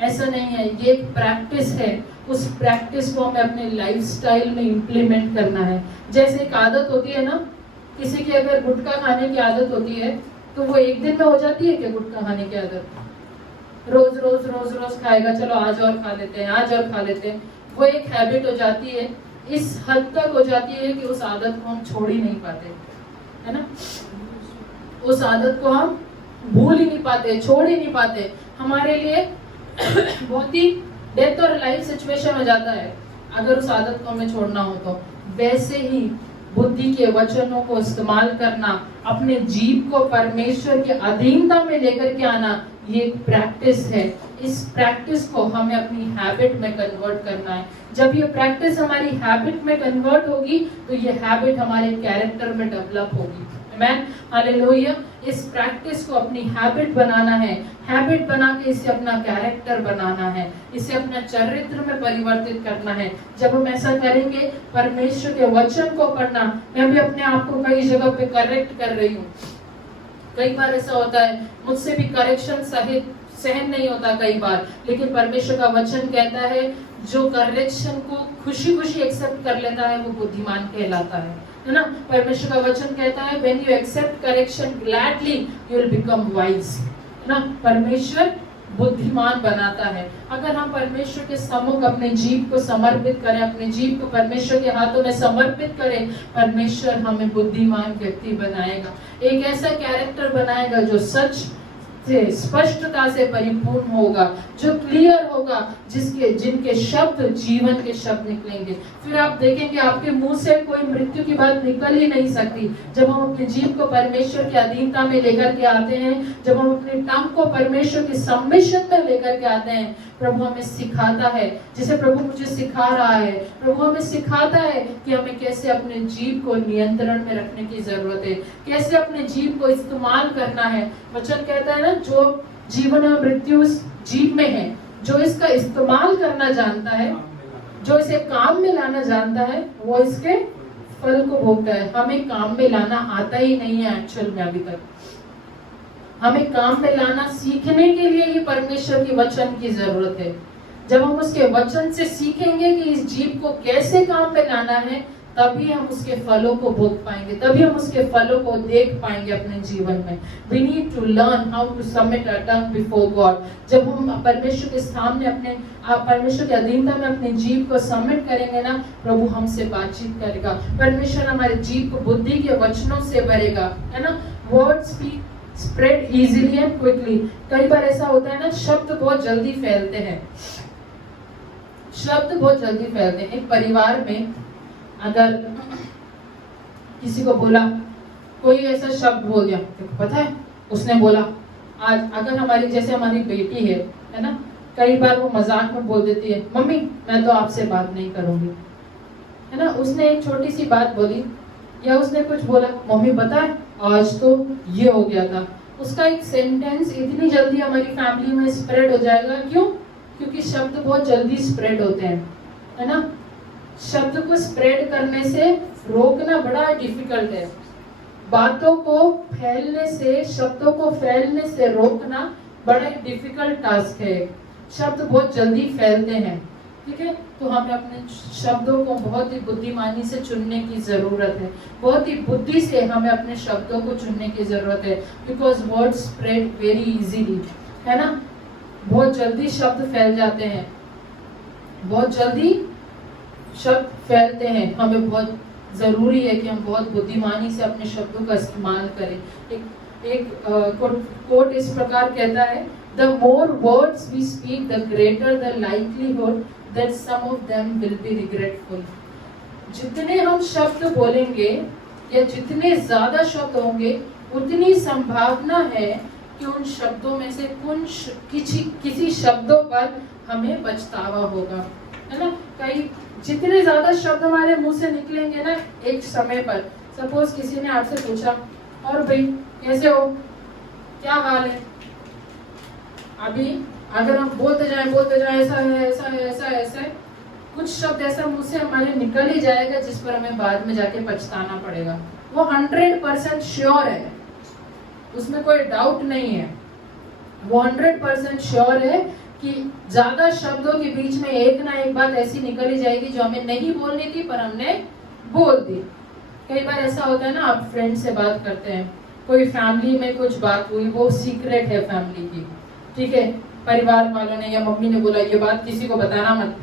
ऐसा नहीं है। ये एक प्रैक्टिस है। उस प्रैक्टिस को हमें अपने लाइफस्टाइल में इम्प्लीमेंट करना है। जैसे एक आदत होती है ना, किसी की अगर गुटखा खाने की आदत होती है तो वो एक दिन में हो जाती है क्या गुटखा खाने की आदत? रोज रोज रोज रोज खाएगा, चलो आज और खा लेते हैं, आज और खा लेते हैं। वो एक हैबिट हो जाती है, इस हद तक हो जाती है कि उस आदत को हम छोड़ ही नहीं पाते, है ना। उस आदत को हम भूल ही नहीं पाते, छोड़ ही नहीं पाते। हमारे लिए बहुत ही डेथ और लाइफ सिचुएशन हो जाता है अगर उस आदत को हमें छोड़ना हो तो। वैसे ही बुद्धि के वचनों को इस्तेमाल करना, अपने जीव को परमेश्वर के अधीनता में लेकर के आना, ये एक प्रैक्टिस है। इस प्रैक्टिस को हमें अपनी हैबिट में कन्वर्ट करना है। जब ये प्रैक्टिस हमारी हैबिट में कन्वर्ट होगी तो ये हैबिट हमारे कैरेक्टर में डेवलप होगी। आमेन, हालेलुया। इस प्रैक्टिस को अपनी हैबिट बनाना है। हैबिट बना के इसे अपना कैरेक्टर बनाना है, इसे अपना चरित्र में परिवर्तित करना है। जब हम ऐसा करेंगे, परमेश्वर के वचन को पढ़ना, मैं भी अपने आप को कई जगह पे करेक्ट कर रही हूँ। कई बार ऐसा होता है मुझसे भी करेक्शन सहन नहीं होता कई बार, लेकिन परमेश्वर का वचन कहता है जो करेक्शन को खुशी खुशी एक्सेप्ट कर लेता है वो बुद्धिमान कहलाता है ना। परमेश्वर का वचन कहता है when you accept correction gladly you will become wise, ना। परमेश्वर बुद्धिमान बनाता है। अगर हम परमेश्वर के सम्मुख अपने जीव को समर्पित करें, अपने जीव को परमेश्वर के हाथों में समर्पित करें, परमेश्वर हमें बुद्धिमान व्यक्ति बनाएगा, एक ऐसा कैरेक्टर बनाएगा जो सच से स्पष्टता से परिपूर्ण होगा, जो क्लियर होगा, जिनके शब्द जीवन के शब्द निकलेंगे। फिर आप देखेंगे आपके मुंह से कोई मृत्यु की बात निकल ही नहीं सकती। जब हम अपने जीव को परमेश्वर की अधीनता में लेकर के आते हैं, जब हम अपने टंग को परमेश्वर की सबमिशन में लेकर के आते हैं, प्रभु हमें सिखाता है, जैसे प्रभु मुझे सिखा रहा है, प्रभु हमें सिखाता है कि हमें कैसे अपने जीव को नियंत्रण में रखने की जरूरत है, कैसे अपने जीव को इस्तेमाल करना है। वचन कहता है ना, जो जीवन और मृत्यु इस जीव में है, जो इसका इस्तेमाल करना जानता है, जो इसे काम में लाना जानता है, वो इसके फल को भोगता है। हमें काम में लाना आता ही नहीं है एक्चुअल में अभी तक। हमें काम में लाना सीखने के लिए ही परमेश्वर के वचन की जरूरत है। जब हम उसके वचन से सीखेंगे कि इस जीव को कैसे काम में लाना है, तभी हम उसके फलों को भोग पाएंगे, तभी हम उसके फलों को देख पाएंगे अपने जीवन में। We need to learn how to submit our tongue before God। जब हम परमेश्वर के सामने अपने परमेश्वर के अधीनता में अपने जीव को सबमिट करेंगे ना, प्रभु हमसे बातचीत करेगा। परमेश्वर हमारे जीव को बुद्धि के वचनों से भरेगा, है ना। Word speak spread easily and quickly. कई बार ऐसा होता है ना, शब्द बहुत जल्दी फैलते हैं, शब्द बहुत जल्दी फैलते हैं। एक परिवार में अगर किसी को बोला, कोई ऐसा शब्द बोल दिया, पता है उसने बोला आज, अगर हमारी जैसे हमारी बेटी है ना, कई बार वो मजाक में बोल देती है, मम्मी मैं तो आपसे बात नहीं करूंगी, है ना। उसने एक छोटी सी बात बोली या उसने कुछ बोला, मम्मी पता है आज तो ये हो गया था। उसका एक सेंटेंस इतनी जल्दी हमारी फैमिली में स्प्रेड हो जाएगा। क्यों? क्योंकि शब्द बहुत जल्दी स्प्रेड होते हैं, है ना। शब्द को स्प्रेड करने से रोकना बड़ा डिफिकल्ट है। बातों को फैलने से, शब्दों को फैलने से रोकना बड़ा डिफिकल्ट टास्क है। शब्द बहुत जल्दी फैलते हैं, ठीक है। तो हमें अपने शब्दों को बहुत ही बुद्धिमानी से चुनने की जरूरत है, बहुत ही बुद्धि से हमें अपने शब्दों को चुनने की जरूरत है। Because word spread very easily, है ना। बहुत जल्दी शब्द फैल जाते हैं, बहुत जल्दी शब्द फैलते हैं। हमें बहुत जरूरी है कि हम बहुत बुद्धिमानी से अपने शब्दों का इस्तेमाल करें। एक कोट इस प्रकार कहता है, the more words we speak the greater the livelihood that some of them will be regretful. जितने हम शब्द बोलेंगे या जितने ज्यादा शब्द होंगे, उतनी संभावना है कि उन शब्दों में से किसी शब्दों पर हमें पछतावा होगा, है ना। जितने ज्यादा शब्द हमारे मुंह से निकलेंगे ना एक समय पर, सपोज किसी ने आपसे पूछा, और भाई कैसे हो, क्या हाल है, अभी अगर हम बोलते जाए ऐसा है ऐसा है ऐसा है ऐसा है, कुछ शब्द ऐसा मुंह से हमारे निकल ही जाएगा जिस पर हमें बाद में जाके पछताना पड़ेगा। वो 100% श्योर है, उसमें कोई डाउट नहीं है। वो 100% श्योर है कि ज्यादा शब्दों के बीच में एक ना एक बात ऐसी निकल ही जाएगी जो हमें नहीं बोलनी थी पर हमने बोल दी। कई बार ऐसा होता है ना, आप फ्रेंड से बात करते हैं, कोई फैमिली में कुछ बात हुई, वो सीक्रेट है फैमिली की, ठीक है। परिवार वालों ने या मम्मी ने बोला ये बात किसी को बताना मत,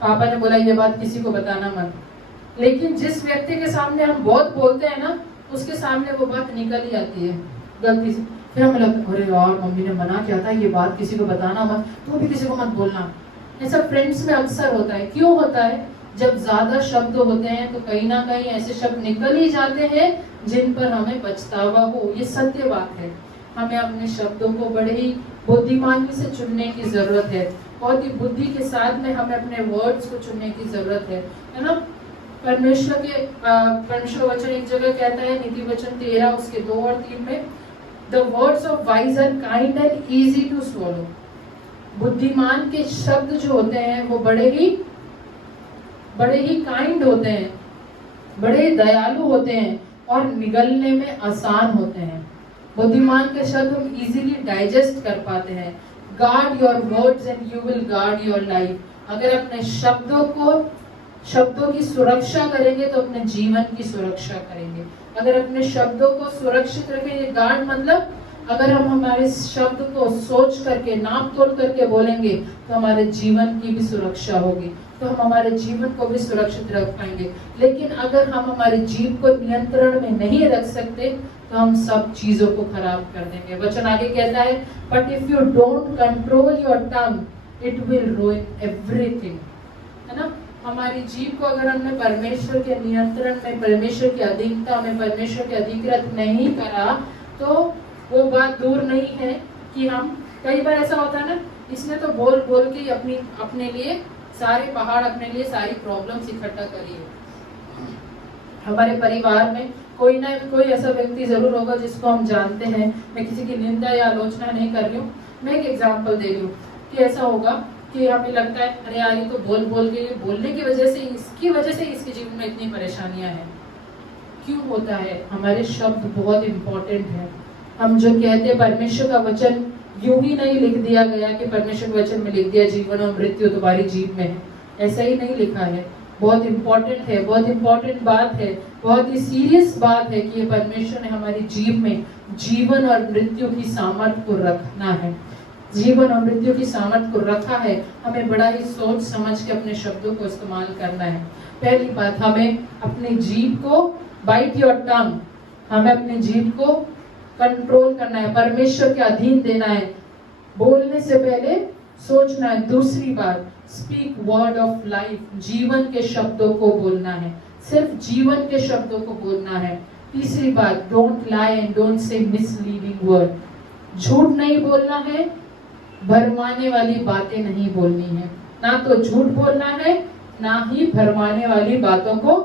पापा ने बोला ये बात किसी को बताना मत, लेकिन जिस व्यक्ति के सामने हम बहुत बोलते हैं ना, उसके सामने वो बात निकल ही आती है गलती से। फिर हमें लगता है अरे यार मम्मी ने मना किया था ये बात किसी को बताना मत, तो भी किसी को मत बोलना। ऐसा फ्रेंड्स में अक्सर होता है। क्यों होता है? जब ज्यादा शब्द होते हैं तो कहीं ना कहीं ऐसे शब्द निकल ही जाते हैं जिन पर हमें पछतावा हो। ये सत्य बात है। हमें अपने शब्दों को बड़े ही बुद्धिमानी से चुनने की जरूरत है। बहुत ही बुद्धि के साथ में हमें अपने वर्ड्स को चुनने की जरूरत है ना। परमेश्वर वचन एक जगह कहता है, नीति वचन 13 उसके 2 और 3 में, The words of wise are kind and easy to swallow। बुद्धिमान के शब्द जो होते हैं वो बड़े ही काइंड होते हैं, बड़े दयालु होते हैं और निगलने में आसान होते हैं। बुद्धिमान के शब्द हम इजीली डाइजेस्ट कर पाते हैं। Guard your words and you will guard your life. अगर अपने शब्दों की सुरक्षा करेंगे तो अपने जीवन की सुरक्षा करेंगे। अगर अपने शब्दों को सुरक्षित रखेंगे, गार्ड मतलब अगर हम हमारे शब्द को सोच करके नाप तोल करके बोलेंगे तो हमारे जीवन की भी सुरक्षा होगी, तो हम हमारे जीवन को भी सुरक्षित रख पाएंगे। लेकिन अगर हम हमारे जीव को नियंत्रण में नहीं रख सकते तो हम सब चीजों को खराब कर देंगे। वचन आगे कहता है, but if you don't control your tongue it will रूइन everything, है ना। हमारी जीव को अगर हमने परमेश्वर के नियंत्रण में, परमेश्वर की अधीनता में, परमेश्वर के अधिकृत नहीं करा तो वो बात दूर नहीं है कि हम, कई बार ऐसा होता है ना, इसने तो बोल बोल के अपने लिए सारे पहाड़, अपने लिए सारी प्रॉब्लम्स इकट्ठा करी है। हमारे परिवार में कोई ना कोई ऐसा व्यक्ति जरूर होगा जिसको हम जानते हैं। मैं किसी की निंदा या आलोचना नहीं कर रही हूँ, मैं एक एग्जांपल दे रही हूँ कि ऐसा होगा कि हमें लगता है अरे यार ये तो बोल बोल के, ये बोलने की वजह से, इसकी वजह से इसके जीवन में इतनी परेशानियां हैं। क्यों होता है? हमारे शब्द बहुत इंपॉर्टेंट है। हम जो कहते हैं, परमेश्वर का वचन यूं ही नहीं लिख दिया गया कि परमेश्वर के वचन में लिख दिया जीवन और मृत्यु तुम्हारी जीव में है, ऐसा ही नहीं लिखा है। बहुत इंपॉर्टेंट है, बहुत इंपॉर्टेंट बात है, बहुत ही सीरियस बात है कि ये परमेश्वर ने हमारी जीव में जीवन और मृत्यु की सामर्थ्य को रखना है, जीवन और मृत्यु की सामर्थ्य को रखा है। हमें बड़ा ही सोच समझ के अपने शब्दों को इस्तेमाल करना है। पहली बात, हमें अपनी जीभ को, बाइट योर टंग, हमें अपनी जीभ को कंट्रोल करना है, परमेश्वर के अधीन देना है, बोलने से पहले सोचना है। दूसरी बात, स्पीक वर्ड ऑफ लाइफ, जीवन के शब्दों को बोलना है, सिर्फ जीवन के शब्दों को बोलना है। तीसरी बात, don't lie and don't say misleading word, झूठ नहीं बोलना है, भरमाने वाली बातें नहीं बोलनी है। ना तो झूठ बोलना है, ना ही भरमाने वाली बातों को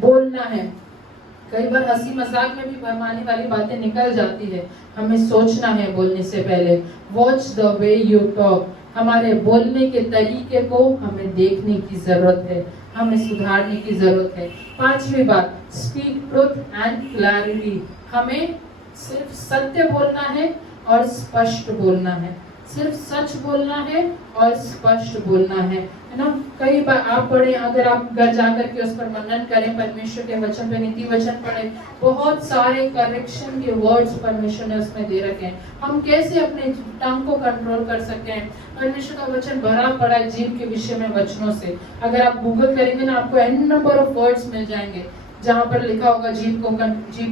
बोलना है। कई बार हंसी मजाक में भी भरमाने वाली बातें निकल जाती है, हमें सोचना है बोलने से पहले। Watch the way you talk, हमारे बोलने के तरीके को हमें देखने की जरूरत है, हमें सुधारने की जरूरत है। पांचवी बात, स्पीक ट्रुथ एंड क्लैरिटी, हमें सिर्फ सत्य बोलना है और स्पष्ट बोलना है, सिर्फ सच बोलना है और स्पष्ट बोलना है ना। कई बार आप पढ़े, अगर आप घर जाकर के उस पर मनन करें, परमेश्वर के वचन पे नीति वचन पढ़े, बहुत सारे करेक्शन के वर्ड्स परमेश्वर ने उसमें दे रखे हैं। हम कैसे अपने टंग को कंट्रोल कर सकते हैं? परमेश्वर का वचन भरा पड़ा है जीव के विषय में वचनों से। अगर आप गूगल करेंगे ना, आपको एन नंबर ऑफ वर्ड्स मिल जाएंगे जहाँ पर लिखा होगा जीव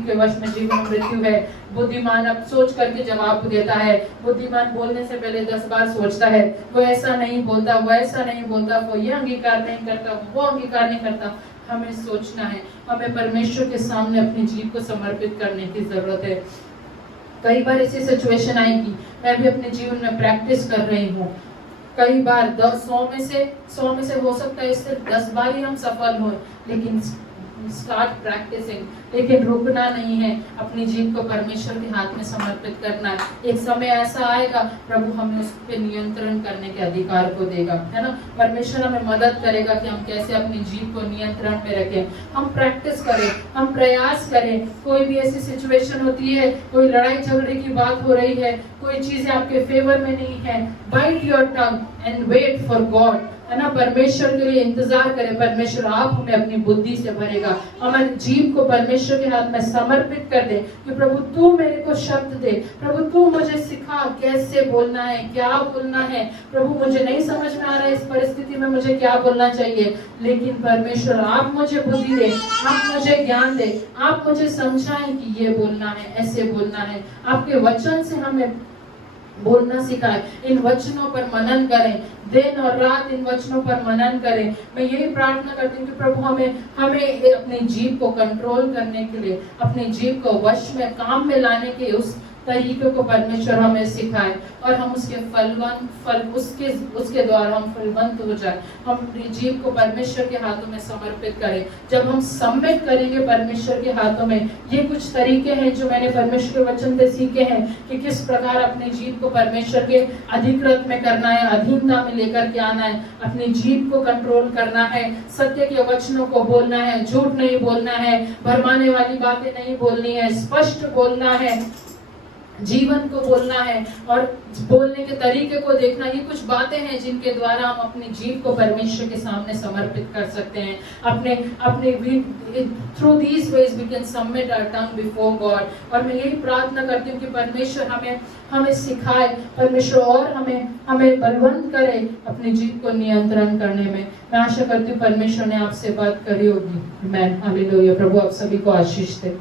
के वश में जीवन और मृत्यु है। बुद्धिमान अब सोच करके जवाब देता है, बुद्धिमान बोलने से पहले 10 बार सोचता है, वो ऐसा नहीं बोलता, वो ऐसा नहीं बोलता, वो ये अंगीकार नहीं करता, वो अंगीकार नहीं करता। हमें सोचना है, हमें परमेश्वर के सामने अपनी जीव को समर्पित करने की जरूरत है। कई बार ऐसी सिचुएशन आएगी, मैं भी अपने जीवन में प्रैक्टिस कर रही हूँ। कई बार 100 में से हो सकता है सिर्फ 10 बार ही हम सफल हो, लेकिन स्टार्ट प्रैक्टिसिंग, लेकिन रुकना नहीं है, अपनी जीव को परमेश्वर के हाथ में समर्पित करना है। एक समय ऐसा आएगा प्रभु हमें उस पर नियंत्रण करने के अधिकार को देगा, है ना। परमेश्वर हमें मदद करेगा कि हम कैसे अपनी जीव को नियंत्रण में रखें। हम प्रैक्टिस करें, हम प्रयास करें। कोई भी ऐसी सिचुएशन होती है, कोई लड़ाई झगड़े की बात हो रही है, कोई चीजें आपके फेवर में नहीं है, bite your tongue and wait for God, है ना। परमेश्वर के लिए इंतजार करें, परमेश्वर आप हमें अपनी बुद्धि से भरेगा। हमारी जीव को परमेश्वर के हाथ में समर्पित कर दे कि प्रभु तू मेरे को शब्द दे, प्रभु तू मुझे सिखा कैसे बोलना है, क्या बोलना है। प्रभु मुझे नहीं समझ में आ रहा है इस परिस्थिति में मुझे क्या बोलना चाहिए, लेकिन परमेश्वर आप मुझे बुद्धि दे, आप मुझे ज्ञान दे, आप मुझे समझाएं कि ये बोलना है, ऐसे बोलना है। आपके वचन से हमें बोलना सिखाए। इन वचनों पर मनन करें, दिन और रात इन वचनों पर मनन करें। मैं यही प्रार्थना करती हूँ कि प्रभु हमें अपनी जीव को कंट्रोल करने के लिए, अपनी जीव को वश में, काम में लाने के उस तरीके को परमेश्वर हमें सिखाए और हम उसके द्वारा हम फलवंत हो जाए। हम अपनी जीव को परमेश्वर के हाथों में समर्पित करें। जब हम सबमिट करेंगे परमेश्वर के हाथों में, ये कुछ तरीके हैं जो मैंने परमेश्वर के वचन से सीखे हैं कि किस प्रकार अपनी जीव को परमेश्वर के अधिकृत में करना है, अधीनता में लेकर के आना है, अपनी जीव को कंट्रोल करना है, सत्य के वचनों को बोलना है, झूठ नहीं बोलना है, भरमाने वाली बातें नहीं बोलनी है, स्पष्ट बोलना है, जीवन को बोलना है और बोलने के तरीके को देखना। ये कुछ बातें हैं जिनके द्वारा हम अपनी जीव को परमेश्वर के सामने समर्पित कर सकते हैं। अपने through these ways we can submit our tongue before God. और मैं यही प्रार्थना करती हूँ कि परमेश्वर हमें सिखाए, परमेश्वर और हमें बलवंत करे अपनी जीव को नियंत्रण करने में। मैं आशा करती हूँ परमेश्वर ने आपसे बात करी होगी। मैं हालेलुया। प्रभु आप सभी को आशीष दे।